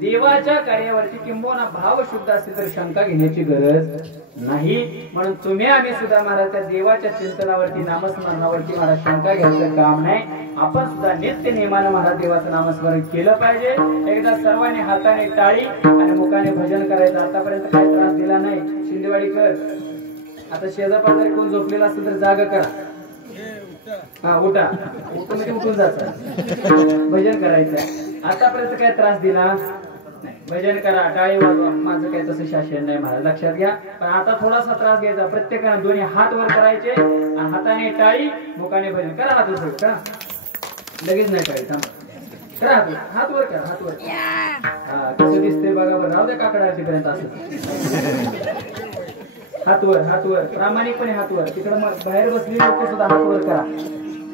देवाच्या कार्यावरती किंबहुना भाव शुद्ध असेल तर शंका घेण्याची गरज नाही. म्हणून तुम्ही आम्ही सुद्धा महाराज त्या देवाच्या चिंतनावरती नामस्मरणावरती महाराज शंका घ्यायचं काम नाही. आपण सुद्धा नित्य नियमानं महाराज देवाचं नामस्मरण केलं पाहिजे. एकदा सर्वांनी हाताने टाळी आणि मुखाने भजन करायचं. आतापर्यंत काही त्रास दिला नाही. शिंदेवाडीकर आता शेजारपाजारी कोण झोपलेला असेल तर जागा करा. हा उठा उठून जायचं भजन करायचं. आतापर्यंत काय त्रास दिला नाही. भजन करा टाळी वाजवा. माझं काही तसं शासन नाही महाराज लक्षात घ्या. पण आता थोडासा त्रास घ्यायचा. प्रत्येकाने दोन्ही हात वर करायचे आणि हाताने टाळी मुखाने भजन करा. हात वर करा लगेच नाही टाळी थांबा करा. हात वर करा हात वर. हा कसं दिसतंय बघा बरं. राहू द्या काकडाची पर्यंत असं हात वर, हात वर, प्रामाणिकपणे हात वर. तिकडे बाहेर बसली लोक सुद्धा हात वर करा,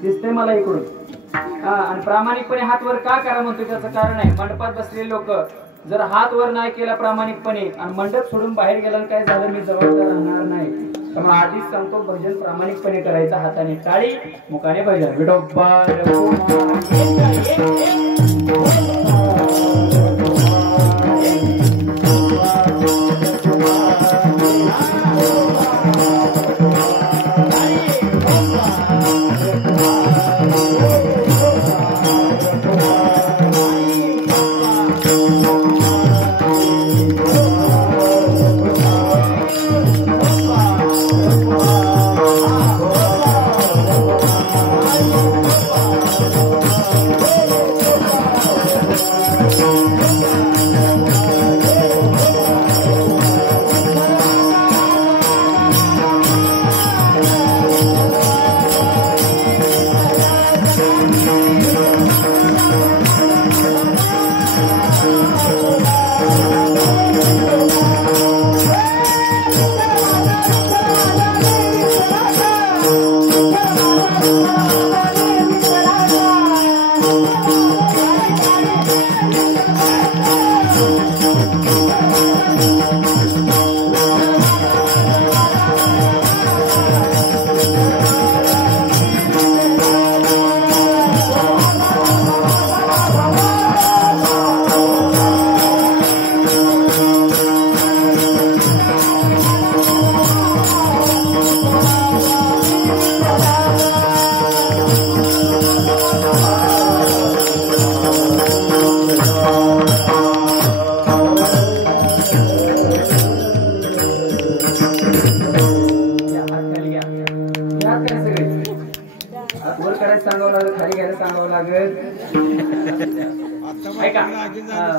दिसतंय मला इकडून. हा, आणि प्रामाणिकपणे हात वर का करा म्हणतो त्याचं कारण आहे. मंडपात बसलेले लोक जर हात वर नाही केला प्रामाणिकपणे आणि मंडप सोडून बाहेर गेला काय झालं, मी जबाबदार राहणार नाही. त्यामुळे आधीच सांगतो, भजन प्रामाणिकपणे करायचं. हाताने टाळी, मुखाने भजन. विठोबा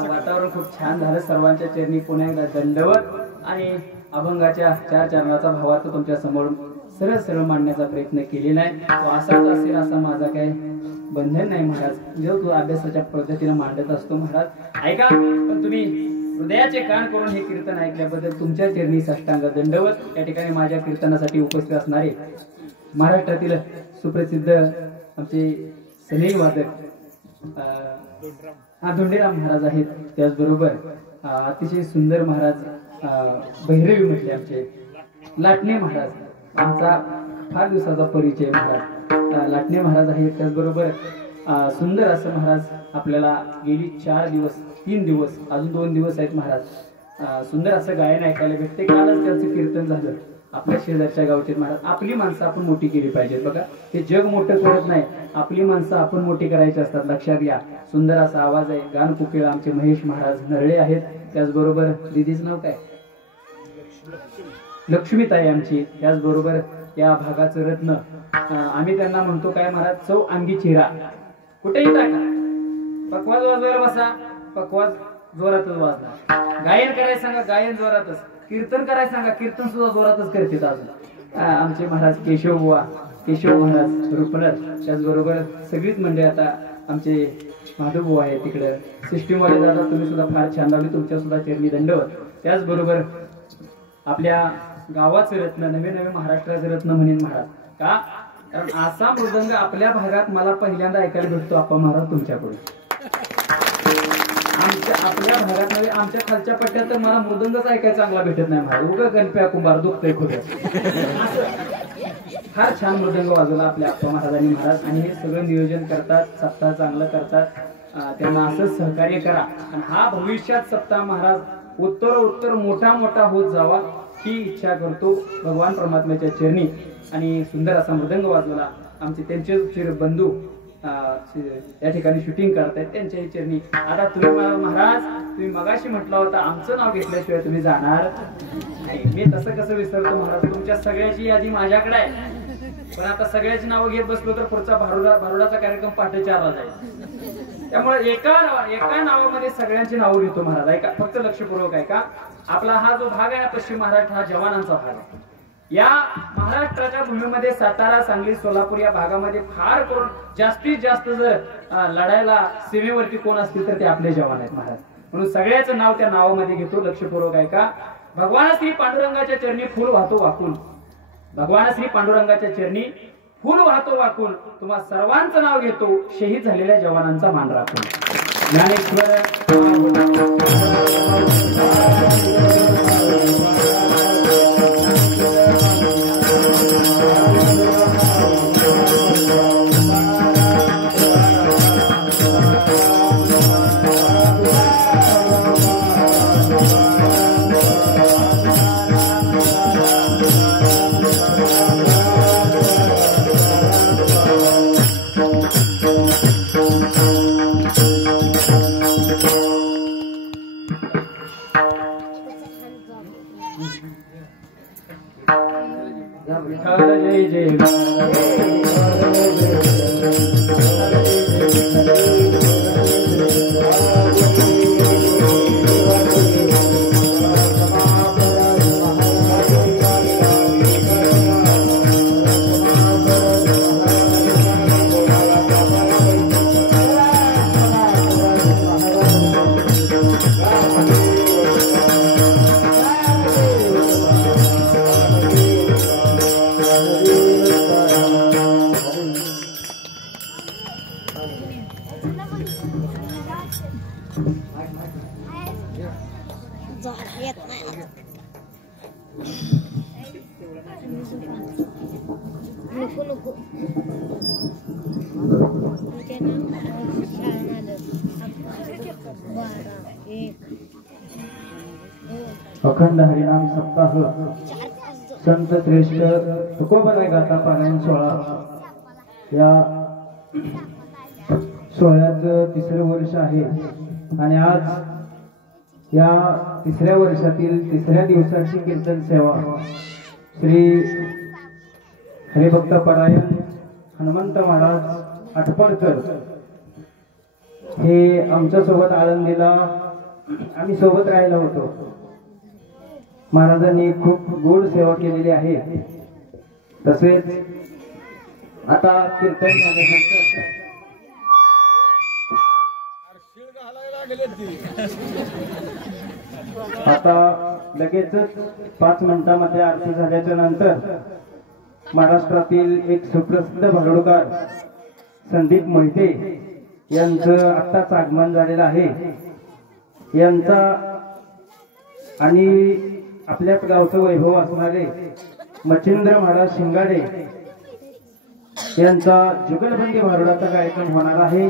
वातावरण खूप छान झालं. सर्वांच्या चरणी पुन्हा एकदा दंडवत आणि अभंगाच्या 4 चरणाचा भावार्थ तुमच्या समोर सरळ सरळ मांडण्याचा प्रयत्न केलेला आहे. तो असाच असेल असा माझा काय बंधन नाही महाराज. जो तू अभ्यासाच्या पद्धतीने मांडत असतो महाराज, ऐका. पण तुम्ही हृदयाचे कान करून हे कीर्तन ऐकल्याबद्दल तुमच्या चरणी साष्टांग दंडवत. या ठिकाणी माझ्या कीर्तनासाठी उपस्थित असणारे महाराष्ट्रातील सुप्रसिद्ध आमचे सनई वादक धोंडेराम महाराज आहेत. त्याचबरोबर अतिशय सुंदर महाराज भैरवी म्हटले आमचे लाटणे महाराज, आमचा फार दिवसाचा परिचय महाराज लाटणे महाराज आहेत. त्याचबरोबर सुंदर असं महाराज आपल्याला गेली 4 दिवस 3 दिवस अजून 2 दिवस आहेत महाराज. सुंदर असं गायन ऐकायला भेटते. कालच त्यांचं कीर्तन झालं आपल्या शेजारच्या गावचे महाराज. आपली माणसं आपण मोठी केली पाहिजेत बघा. ते जग मोठं करत नाही, आपली माणसं आपण मोठी करायची असतात, लक्षात घ्या. सुंदर असा आवाज आहे. गान कुकिळ आमचे महेश महाराज नरळे आहेत. त्याचबरोबर दीदीचं नाव काय, लक्ष्मीताई आमची. त्याचबरोबर या भागाचं रत्न, आम्ही त्यांना म्हणतो काय महाराज, चौ अंगी चिरा. कुठेही टाका, पकवाज वाजवायला बसा, पकवाज जोरातच वाजणार. गायन करायला सांगा, गायन जोरातच. कीर्तन करायला सांगा, कीर्तन सुद्धा जोरातच करतात. अजून आमचे महाराज केशव बुवा, केशव महाराज रुपनर. त्याचबरोबर सगळीच म्हणजे आता आमचे माधव बुवा आहे तिकडे सिस्टीमवाले दादा, तुम्ही सुद्धा फार छान लावली, तुमच्या सुद्धा चरणी दंडवत. त्याचबरोबर आपल्या गावाचं रत्न, नवे नवे महाराष्ट्राचे रत्न म्हणेन महाराज. का, कारण असा मृदंग आपल्या भागात मला पहिल्यांदा ऐकायला भेटतो आपण महाराज तुमच्याकडून. आपल्या भागात नव्हे, आमच्या खालच्या पट्ट्यात तर मला मृदंगच ऐकायला चांगला भेटत नाही महाराज. उगा गणप्या कुंभार दुखतंय खोट. फार छान मृदंग वाजवला आपल्या आप्पा महाराजांनी महाराज. आणि हे सगळं नियोजन करतात, सप्ताह चांगलं करतात. त्यांना असंच सहकार्य करा. आणि हा भविष्यात सप्ताह महाराज उत्तर मोठा मोठा होत जावा ही इच्छा करतो भगवान परमात्म्याच्या चरणी. आणि सुंदर असा मृदंग वाजवला आमचे त्यांचे बंधू या ठिकाणी शूटिंग करतायत, त्यांच्याही चरणी. आता तुम्ही महाराज, तुम्ही मगाशी म्हटलं होतं आमचं नाव घेतल्याशिवाय तुम्ही जाणार नाही. मी तसं कसं विसरतो महाराज, तुमच्या सगळ्याची यादी माझ्याकडे आहे. पण आता सगळ्याची नावं घेत बसलो तर पुढचा भारुडाचा कार्यक्रम पहाटे 4ला जाईल. त्यामुळे एका नावामध्ये सगळ्यांची नावं घेतो महाराज. ऐका, फक्त लक्षपूर्वक ऐका. आपला हा जो भाग आहे पश्चिम महाराष्ट्र, हा जवानांचा भाग आहे. या महाराष्ट्राच्या भूमीमध्ये सातारा, सांगली, सोलापूर या भागामध्ये फार करून जास्तीत जास्त जर लढायला सीमेवरती कोण असतील तर ते आपले जवान आहेत महाराज. म्हणून सगळ्याचं नाव त्या नावामध्ये घेतो. लक्षपूर्वक ऐका. भगवान श्री पांडुरंगाच्या चरणी फूल वाहतो वाकून, भगवान श्री पांडुरंगाच्या चरणी फूल वाहतो वाकून, तुम्हा सर्वांचं नाव घेतो शहीद झालेल्या जवानांचा मान राखून. ज्ञानेश्वर जय जय अखंड हरिनाम सप्ताह संत श्रेष्ठ तुकोबराय गाथा पारायण सोहळा या सोहळ्याचं तिसरं वर्ष आहे आणि आज या तिसऱ्या वर्षातील तिसऱ्या दिवसाची कीर्तन सेवा श्री हरिभक्त परायण हनुमंत महाराज आठपडकर हे आमच्या सोबत आळंदीला आम्ही सोबत राहिलो होतो. महाराजांनी खूप गोड सेवा केलेली आहे. तसेच आता कीर्तन झाल्यानंतर आता लगेचच 5 मिनिटांमध्ये आरती झाल्याच्या नंतर महाराष्ट्रातील एक सुप्रसिद्ध भारुडकार संदीप मोहिते यांचं आत्ताच आगमन झालेलं आहे. यांचा आणि आपल्याच गावचं वैभव असणारे मच्छिंद्र महाराज शिंगाडे यांचा जुगलबंदी भारुडाचा कार्यक्रम होणार आहे.